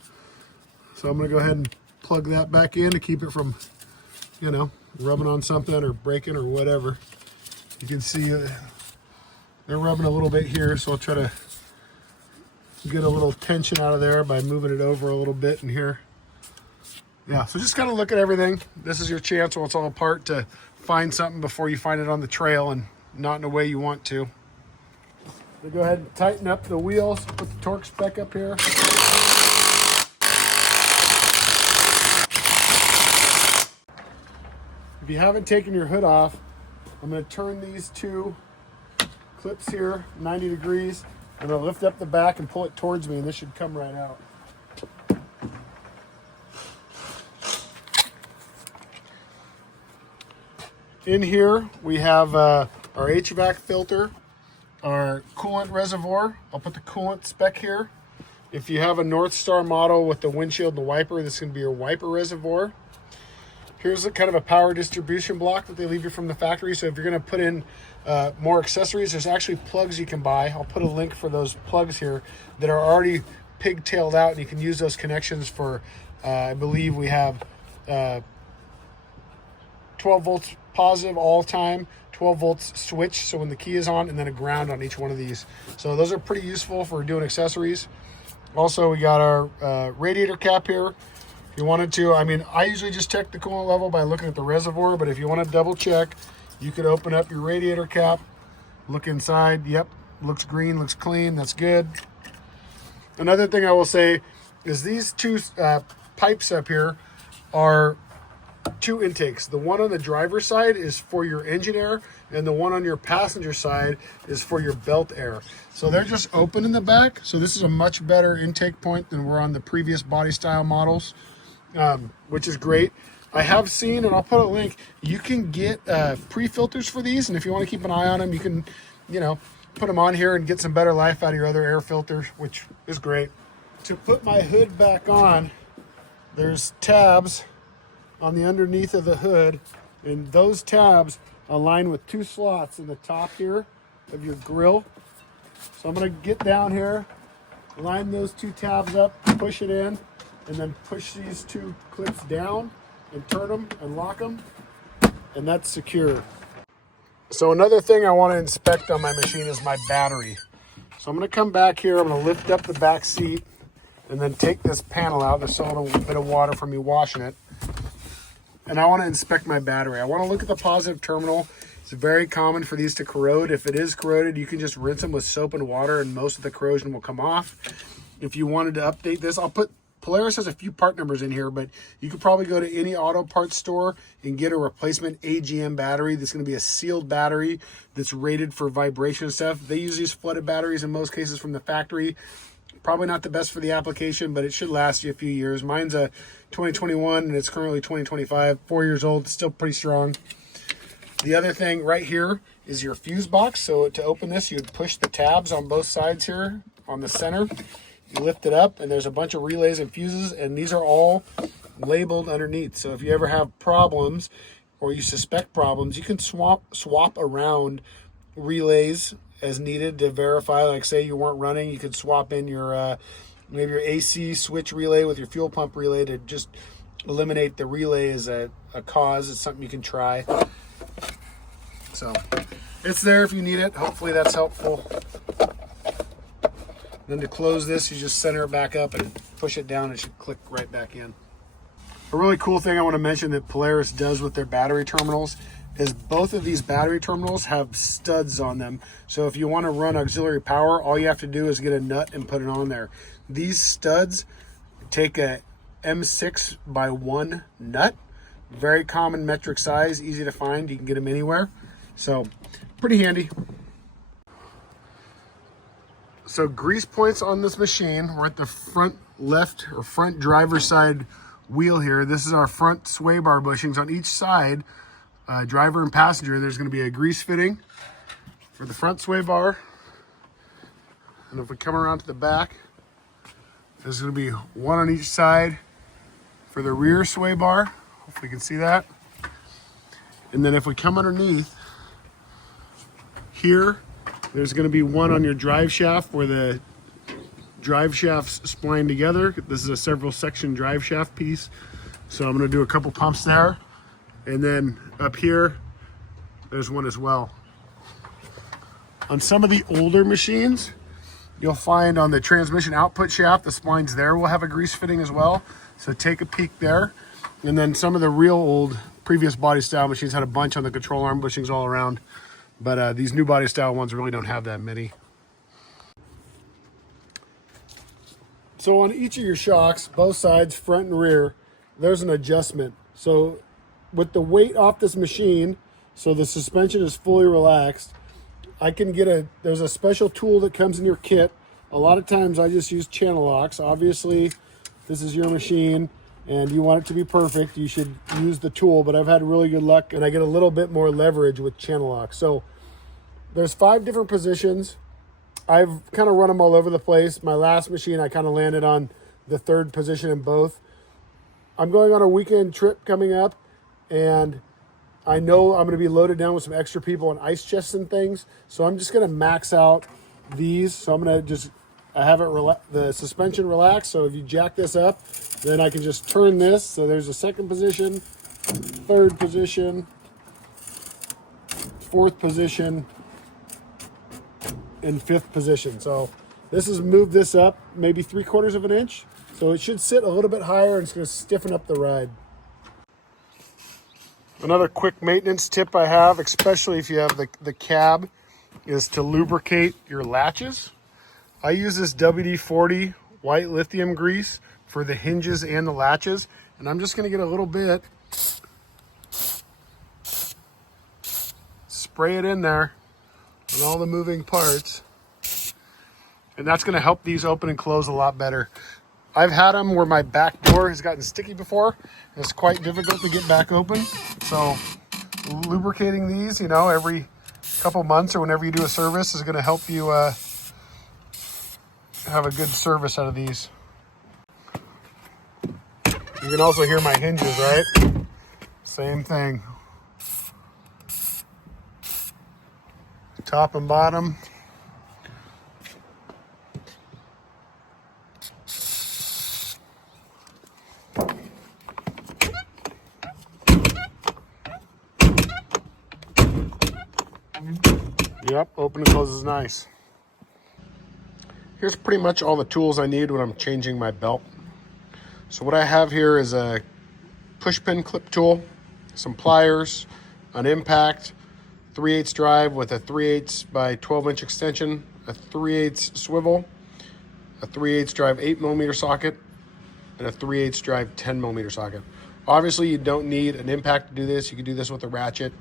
So I'm going to go ahead and plug that back in to keep it from, you know, rubbing on something or breaking or whatever. You can see they're rubbing a little bit here, so I'll try to get a little tension out of there by moving it over a little bit in here. Yeah, so just kind of look at everything. This is your chance while it's all apart to find something before you find it on the trail and not in a way you want to. So go ahead and tighten up the wheels, put the torque spec up here. If you haven't taken your hood off, I'm going to turn these 2 clips here 90 degrees. I'm going to lift up the back and pull it towards me, and this should come right out. In here, we have our HVAC filter, our coolant reservoir. I'll put the coolant spec here. If you have a North Star model with the windshield and the wiper, this is going to be your wiper reservoir. Here's kind of a power distribution block that they leave you from the factory. So if you're going to put in more accessories, there's actually plugs you can buy. I'll put a link for those plugs here that are already pigtailed out, and you can use those connections for, I believe we have 12 volts positive all time, 12 volts switch, so when the key is on, and then a ground on each one of these. So those are pretty useful for doing accessories. Also, we got our radiator cap here. If you wanted to, I mean, I usually just check the coolant level by looking at the reservoir, but if you want to double check, you could open up your radiator cap, look inside. Yep, looks green, looks clean, that's good. Another thing I will say is these two pipes up here are two intakes. The one on the driver's side is for your engine air, and the one on your passenger side is for your belt air. So they're just open in the back. So this is a much better intake point than we're on the previous body style models, which is great. I have seen, and I'll put a link, you can get pre-filters for these, and if you want to keep an eye on them, you can, you know, put them on here and get some better life out of your other air filters, which is great. To put my hood back on, there's tabs on the underneath of the hood, and those tabs align with two slots in the top here of your grill. So I'm going to get down here, line those two tabs up, push it in, and then push these two clips down and turn them and lock them, and that's secure. So another thing I want to inspect on my machine is my battery. So I'm going to come back here, I'm going to lift up the back seat and then take this panel out. There's still a little bit of water from me washing it. And I want to inspect my battery. I want to look at the positive terminal. It's very common for these to corrode. If it is corroded, you can just rinse them with soap and water and most of the corrosion will come off. If you wanted to update this, Polaris has a few part numbers in here, but you could probably go to any auto parts store and get a replacement AGM battery. That's going to be a sealed battery that's rated for vibration and stuff. They use these flooded batteries in most cases from the factory. Probably not the best for the application, but it should last you a few years. Mine's a 2021 and it's currently 2025, 4 years old, still pretty strong. The other thing right here is your fuse box. So to open this, you would push the tabs on both sides here on the center. You lift it up and there's a bunch of relays and fuses, and these are all labeled underneath. So if you ever have problems or you suspect problems, you can swap around relays as needed to verify. Like say you weren't running, you could swap in your maybe your AC switch relay with your fuel pump relay to just eliminate the relay as a cause. It's something you can try. So it's there if you need it. Hopefully that's helpful. Then to close this, you just center it back up and push it down. It should click right back in. A really cool thing I want to mention that Polaris does with their battery terminals is both of these battery terminals have studs on them. So if you want to run auxiliary power, all you have to do is get a nut and put it on there. These studs take a M6 by 1 nut. Very common metric size, easy to find. You can get them anywhere. So pretty handy. So grease points on this machine. We're at the front left or front driver's side wheel here. This is our front sway bar bushings. On each side, driver and passenger, there's going to be a grease fitting for the front sway bar. And if we come around to the back, there's going to be one on each side for the rear sway bar. Hopefully you can see that. And then if we come underneath here, there's going to be one on your drive shaft where the drive shafts spline together. This is a several section drive shaft piece. So I'm going to do a couple pumps there. And then up here, there's one as well. On some of the older machines, you'll find on the transmission output shaft, the splines there will have a grease fitting as well. So take a peek there. And then some of the real old previous body style machines had a bunch on the control arm bushings all around. But these new body style ones really don't have that many. So on each of your shocks, both sides, front and rear, there's an adjustment. So with the weight off this machine, so the suspension is fully relaxed, I can get there's a special tool that comes in your kit. A lot of times I just use channel locks. Obviously, this is your machine and you want it to be perfect, you should use the tool, but I've had really good luck and I get a little bit more leverage with channel locks. So there's 5 different positions. I've kind of run them all over the place. My last machine, I kind of landed on the 3rd position in both. I'm going on a weekend trip coming up, and I know I'm going to be loaded down with some extra people and ice chests and things. So I'm just going to max out these. So I'm going to I have the suspension relaxed. So if you jack this up, then I can just turn this. So there's a 2nd position, 3rd position, fourth position and fifth position. So this has moved this up maybe 3/4 of an inch. So it should sit a little bit higher, and it's going to stiffen up the ride. Another quick maintenance tip I have, especially if you have the cab, is to lubricate your latches. I use this WD-40 white lithium grease for the hinges and the latches. And I'm just going to get a little bit, spray it in there on all the moving parts. And that's going to help these open and close a lot better. I've had them where my back door has gotten sticky before. It's quite difficult to get back open. So lubricating these, you know, every couple months or whenever you do a service is going to help you have a good service out of these. You can also hear my hinges, right? Same thing. Top and bottom. Yep, open and close is nice. Here's pretty much all the tools I need when I'm changing my belt. So what I have here is a push pin clip tool, some pliers, an impact, 3/8 drive with a 3/8 by 12-inch extension, a 3/8 swivel, a 3/8 drive 8mm socket, and a 3/8 drive 10mm socket. Obviously, you don't need an impact to do this. You can do this with a ratchet.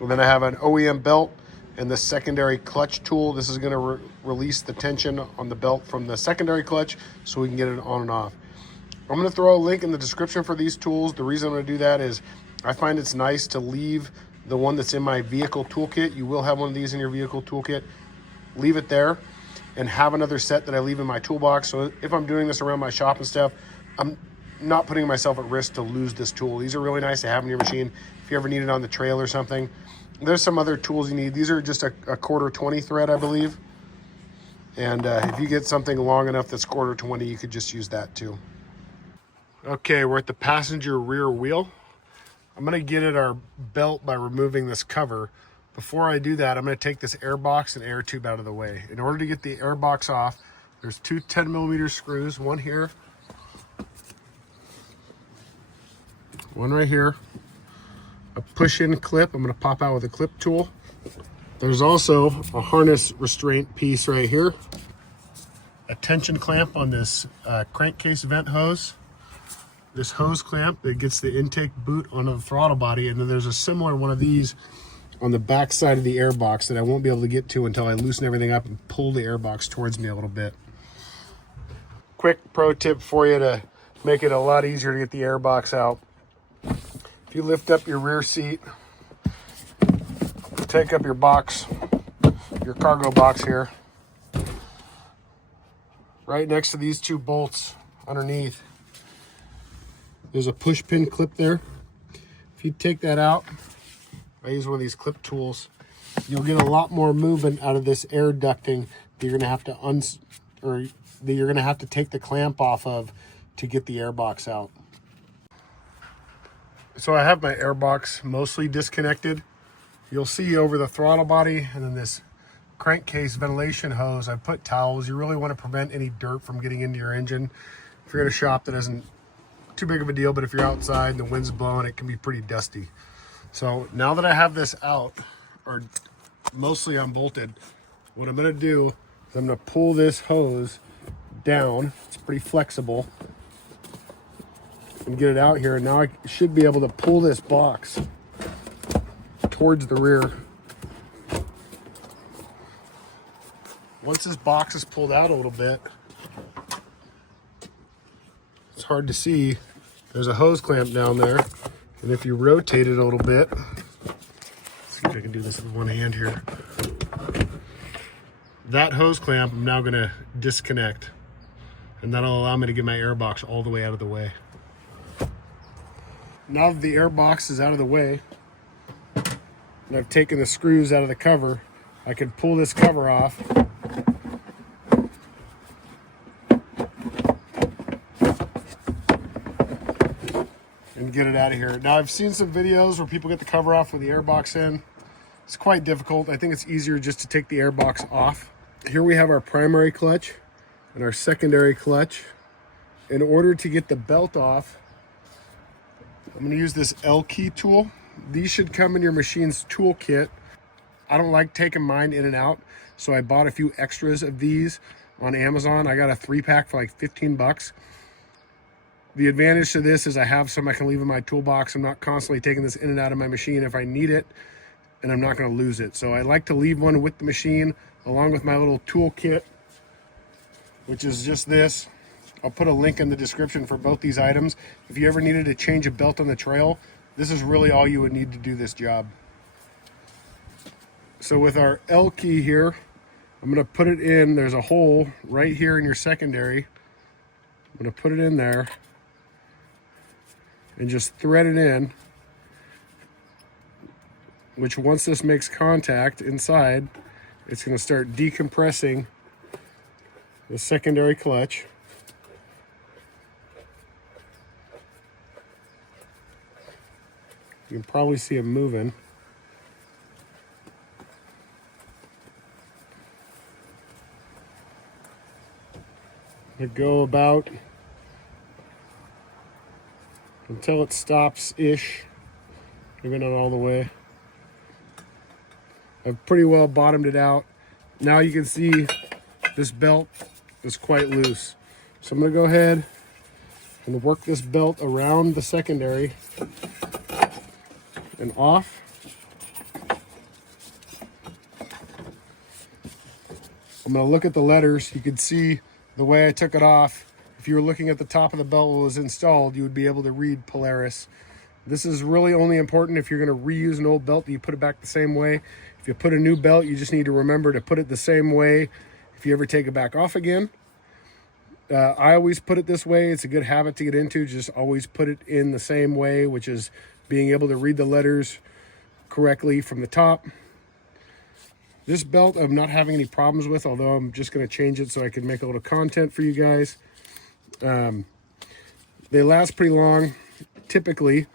And then I have an OEM belt and the secondary clutch tool. This is going to release the tension on the belt from the secondary clutch so we can get it on and off. I'm going to throw a link in the description for these tools. The reason I'm going to do that is I find it's nice to leave the one that's in my vehicle toolkit. You will have one of these in your vehicle toolkit. Leave it there and have another set that I leave in my toolbox. So if I'm doing this around my shop and stuff, I'm not putting myself at risk to lose this tool. These are really nice to have in your machine if you ever need it on the trail or something. There's some other tools you need. These are just a 1/4 thread, I believe. And if you get something long enough that's 1/4, you could just use that too. Okay, we're at the passenger rear wheel. I'm gonna get at our belt by removing this cover. Before I do that, I'm gonna take this air box and air tube out of the way. In order to get the air box off, there's two 10mm screws, one here, one right here. A push-in clip I'm going to pop out with a clip tool. There's also a harness restraint piece right here. A tension clamp on this crankcase vent hose. This hose clamp that gets the intake boot onto the throttle body, and then there's a similar one of these on the back side of the air box that I won't be able to get to until I loosen everything up and pull the air box towards me a little bit. Quick pro tip for you to make it a lot easier to get the air box out. If you lift up your rear seat, take up your box, your cargo box here, right next to these two bolts underneath, there's a push pin clip there. If you take that out, I use one of these clip tools, you'll get a lot more movement out of this air ducting that you're gonna have to take the clamp off of to get the air box out. So I have my air box mostly disconnected. You'll see over the throttle body and then this crankcase ventilation hose, I put towels. You really want to prevent any dirt from getting into your engine. If you're in a shop that isn't too big of a deal, but if you're outside and the wind's blowing, it can be pretty dusty. So now that I have this out, or mostly unbolted, what I'm going to do is I'm going to pull this hose down. It's pretty flexible. And get it out here, and now I should be able to pull this box towards the rear. Once this box is pulled out a little bit, it's hard to see. There's a hose clamp down there, and if you rotate it a little bit, let's see if I can do this with one hand here. That hose clamp I'm now going to disconnect, and that'll allow me to get my air box all the way out of the way. Now that the air box is out of the way, and I've taken the screws out of the cover, I can pull this cover off. And and get it out of here. Now, I've seen some videos where people get the cover off with the air box in. It's quite difficult. I think it's easier just to take the air box off. Here we have our primary clutch and our secondary clutch. In order to get the belt off, I'm going to use this L key tool. These should come in your machine's toolkit. I don't like taking mine in and out, so I bought a few extras of these on Amazon. I got a 3-pack for like 15 bucks. The advantage to this is I have some I can leave in my toolbox. I'm not constantly taking this in and out of my machine if I need it, and I'm not going to lose it. So I like to leave one with the machine along with my little toolkit, which is just this. I'll put a link in the description for both these items. If you ever needed to change a belt on the trail, this is really all you would need to do this job. So with our L key here, I'm going to put it in. There's a hole right here in your secondary. I'm going to put it in there and just thread it in, which once this makes contact inside, it's going to start decompressing the secondary clutch. You can probably see it moving. It go about until it stops-ish, maybe not all the way. I've pretty well bottomed it out. Now you can see this belt is quite loose. So I'm going to go ahead and work this belt around the secondary and off. I'm going to look at the letters. You can see the way I took it off. If you were looking at the top of the belt when it was installed, you would be able to read Polaris. This is really only important if you're going to reuse an old belt, that you put it back the same way. If you put a new belt, you just need to remember to put it the same way if you ever take it back off again. I always put it this way. It's a good habit to get into. Just always put it in the same way, which is being able to read the letters correctly from the top. This belt I'm not having any problems with, although I'm just going to change it so I can make a little content for you guys. They last pretty long, typically,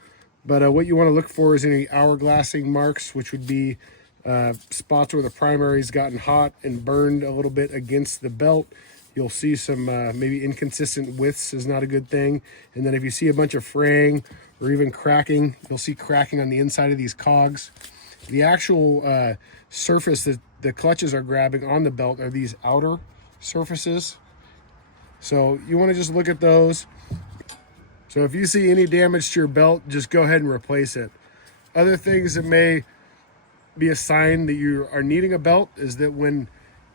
but what you want to look for is any hourglassing marks, which would be spots where the primary's gotten hot and burned a little bit against the belt. You'll see some maybe inconsistent widths is not a good thing. And then if you see a bunch of fraying or even cracking, you'll see cracking on the inside of these cogs. The actual surface that the clutches are grabbing on the belt are these outer surfaces. So you want to just look at those. So if you see any damage to your belt, just go ahead and replace it. Other things that may be a sign that you are needing a belt is that when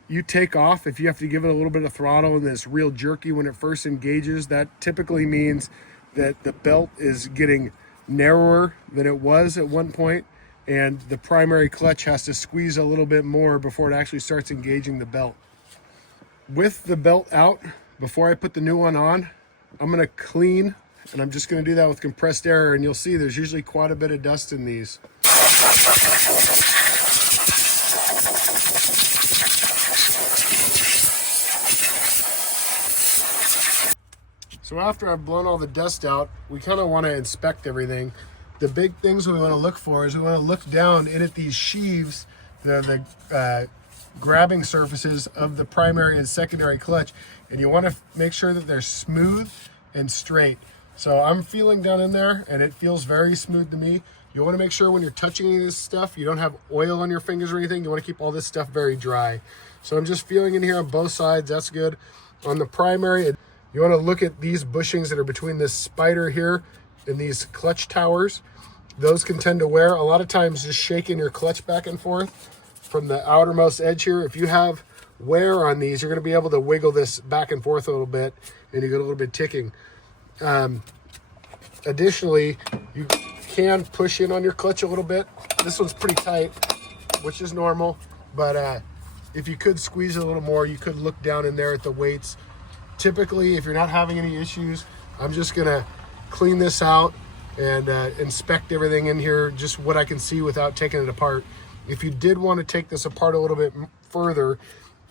you take off, if you have to give it a little bit of throttle and it's real jerky when it first engages, that typically means that the belt is getting narrower than it was at one point, and the primary clutch has to squeeze a little bit more before it actually starts engaging the belt. With the belt out, before I put the new one on, I'm going to clean, and I'm just going to do that with compressed air, and you'll see there's usually quite a bit of dust in these. So after I've blown all the dust out, we kind of want to inspect everything. The big things we want to look for is we want to look down in at these sheaves, the grabbing surfaces of the primary and secondary clutch, and you want to make sure that they're smooth and straight. So I'm feeling down in there, and it feels very smooth to me. You want to make sure when you're touching any of this stuff, you don't have oil on your fingers or anything. You want to keep all this stuff very dry. So I'm just feeling in here on both sides. That's good. On the primary, you want to look at these bushings that are between this spider here and these clutch towers. Those can tend to wear. A lot of times just shaking your clutch back and forth from the outermost edge here. If you have wear on these, you're going to be able to wiggle this back and forth a little bit, and you get a little bit ticking. Additionally, you can push in on your clutch a little bit. This one's pretty tight, which is normal, but if you could squeeze it a little more, you could look down in there at the weights. Typically, if you're not having any issues, I'm just gonna clean this out and inspect everything in here, just what I can see without taking it apart. If you did want to take this apart a little bit further,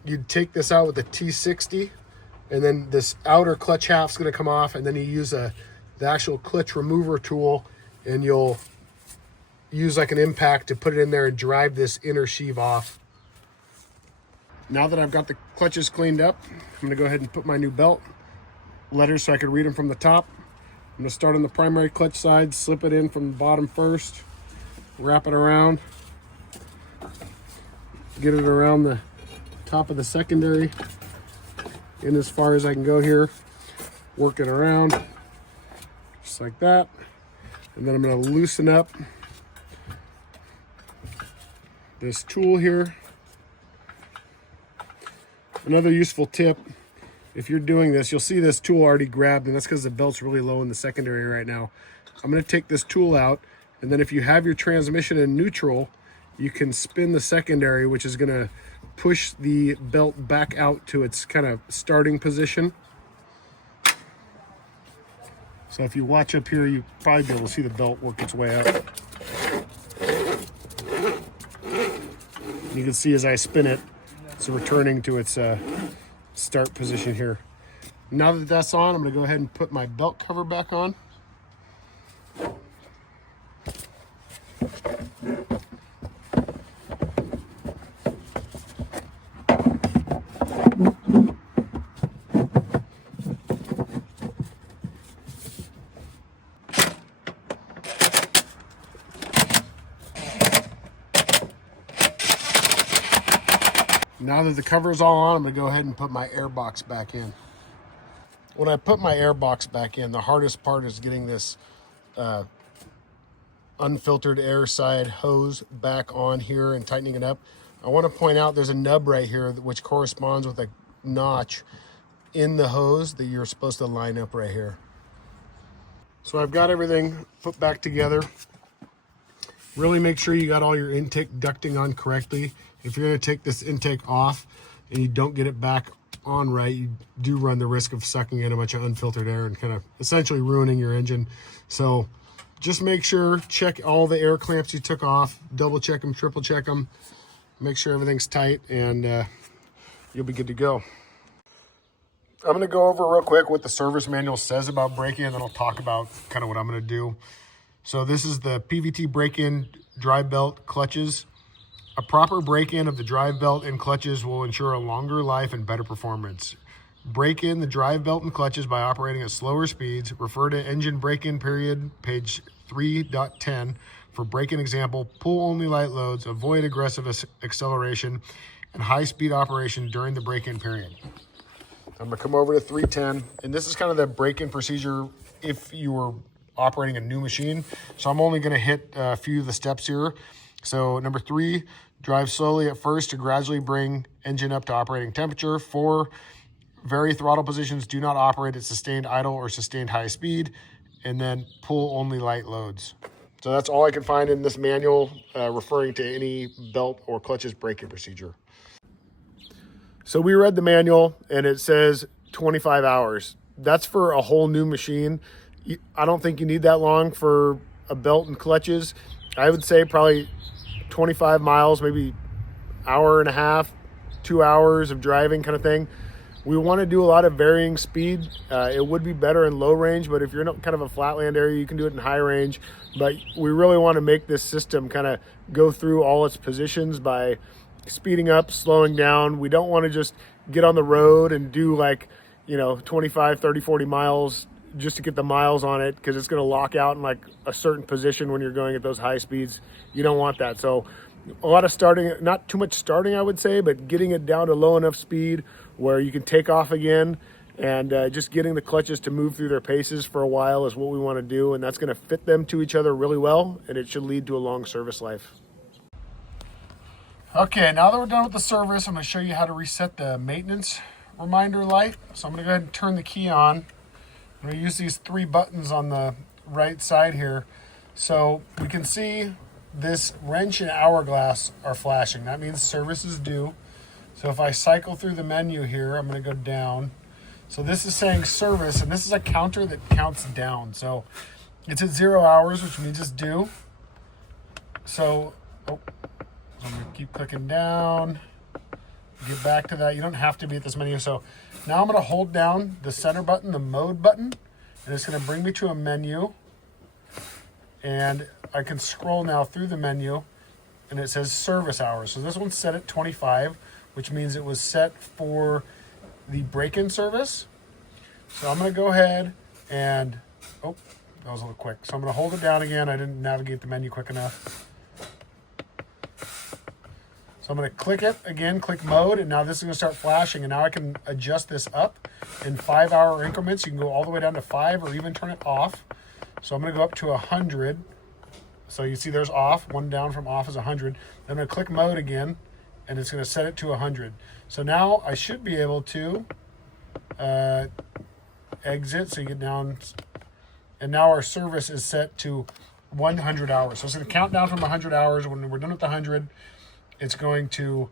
you'd take this out with a T60, and then this outer clutch half's gonna come off, and then you use a the actual clutch remover tool, and you'll use like an impact to put it in there and drive this inner sheave off. Now that I've got the clutches cleaned up, I'm gonna go ahead and put my new belt letters so I can read them from the top. I'm gonna start on the primary clutch side, slip it in from the bottom first, wrap it around, get it around the top of the secondary, in as far as I can go here, work it around, just like that. And then I'm gonna loosen up this tool here. Another useful tip, if you're doing this, you'll see this tool already grabbed, and that's because the belt's really low in the secondary right now. I'm going to take this tool out, and then if you have your transmission in neutral, you can spin the secondary, which is going to push the belt back out to its kind of starting position. So if you watch up here, you probably be able to see the belt work its way out. You can see as I spin it, it's returning to its start position here. Now that that's on, I'm going to go ahead and put my belt cover back on. Now that the cover is all on, I'm going to go ahead and put my air box back in. When I put my air box back in, the hardest part is getting this unfiltered air side hose back on here and tightening it up. I want to point out there's a nub right here which corresponds with a notch in the hose that you're supposed to line up right here. So I've got everything put back together. Really make sure you got all your intake ducting on correctly. If you're going to take this intake off and you don't get it back on right, you do run the risk of sucking in a bunch of unfiltered air and kind of essentially ruining your engine. So just make sure, check all the air clamps you took off, double check them, triple check them, make sure everything's tight, and you'll be good to go. I'm going to go over real quick what the service manual says about braking, and then I'll talk about kind of what I'm going to do. So this is the PVT break-in drive belt clutches. A proper break-in of the drive belt and clutches will ensure a longer life and better performance. Break in the drive belt and clutches by operating at slower speeds. Refer to engine break-in period, page 3.10 for break-in example. Pull only light loads, avoid aggressive acceleration, and high-speed operation during the break-in period. I'm gonna come over to 3.10, and this is kind of the break-in procedure if you were operating a new machine. So I'm only gonna hit a few of the steps here. So number 3, drive slowly at first to gradually bring engine up to operating temperature. 4, vary throttle positions. Do not operate at sustained idle or sustained high speed. And then pull only light loads. So that's all I can find in this manual referring to any belt or clutches braking procedure. So we read the manual and it says 25 hours. That's for a whole new machine. I don't think you need that long for a belt and clutches. I would say probably 25 miles, maybe hour and a half, 2 hours of driving kind of thing. We want to do a lot of varying speed. It would be better in low range, but if you're in kind of a flatland area, you can do it in high range. But we really want to make this system kind of go through all its positions by speeding up, slowing down. We don't want to just get on the road and do like, 25, 30, 40 miles just to get the miles on it, because it's going to lock out in like a certain position when you're going at those high speeds. You don't want that. So a lot of starting, not too much starting, I would say, but getting it down to low enough speed where you can take off again, and just getting the clutches to move through their paces for a while is what we want to do. And that's going to fit them to each other really well, and it should lead to a long service life. Okay, now that we're done with the service, I'm going to show you how to reset the maintenance reminder light. So I'm going to go ahead and turn the key on. I'm going to use these 3 buttons on the right side here. So we can see this wrench and hourglass are flashing. That means service is due. So if I cycle through the menu here, I'm going to go down. So this is saying service, and this is a counter that counts down. So it's at 0 hours, which means it's due. So I'm going to keep clicking down. Get back to that. You don't have to be at this menu. So now I'm going to hold down the center button, the mode button, and it's going to bring me to a menu, and I can scroll now through the menu, and it says service hours. So this one's set at 25, which means it was set for the break-in service. So I'm going to go ahead and, oh, that was a little quick. So I'm going to hold it down again. I didn't navigate the menu quick enough. So I'm going to click it again, click mode, and now this is going to start flashing, and now I can adjust this up in 5-hour increments. You can go all the way down to 5 or even turn it off. So I'm going to go up to 100. So you see there's off, one down from off is 100. Then I'm going to click mode again, and it's going to set it to 100. So now I should be able to exit, so you get down, and now our service is set to 100 hours. So it's going to count down from 100 hours. When we're done with the 100, it's going to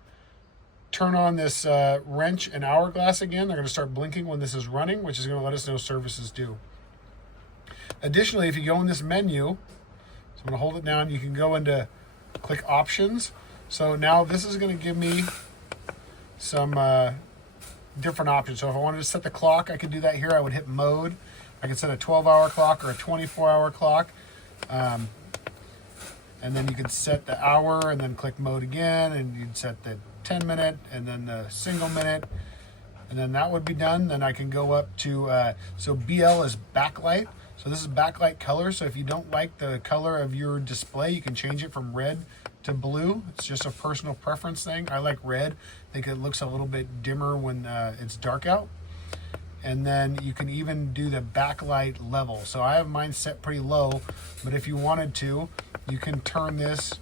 turn on this wrench and hourglass again. They're going to start blinking when this is running, which is going to let us know service is due. Additionally, if you go in this menu, so I'm going to hold it down, you can go into click options. So now this is going to give me some different options. So if I wanted to set the clock, I could do that here. I would hit mode. I could set a 12-hour clock or a 24-hour clock. And then you could set the hour and then click mode again, and you'd set the 10-minute and then the single minute, and then that would be done. Then I can go up to, so BL is backlight. So this is backlight color. So if you don't like the color of your display, you can change it from red to blue. It's just a personal preference thing. I like red. I think it looks a little bit dimmer when it's dark out. And then you can even do the backlight level. So I have mine set pretty low, but if you wanted to, you can turn this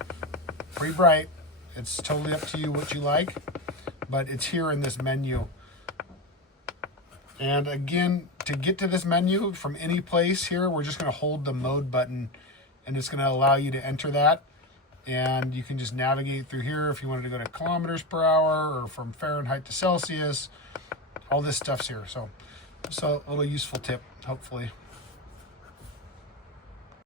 pretty bright. It's totally up to you what you like, but it's here in this menu. And again, to get to this menu from any place here, we're just going to hold the mode button, and it's going to allow you to enter that. And you can just navigate through here if you wanted to go to kilometers per hour or from Fahrenheit to Celsius. All this stuff's here. So a little useful tip, hopefully.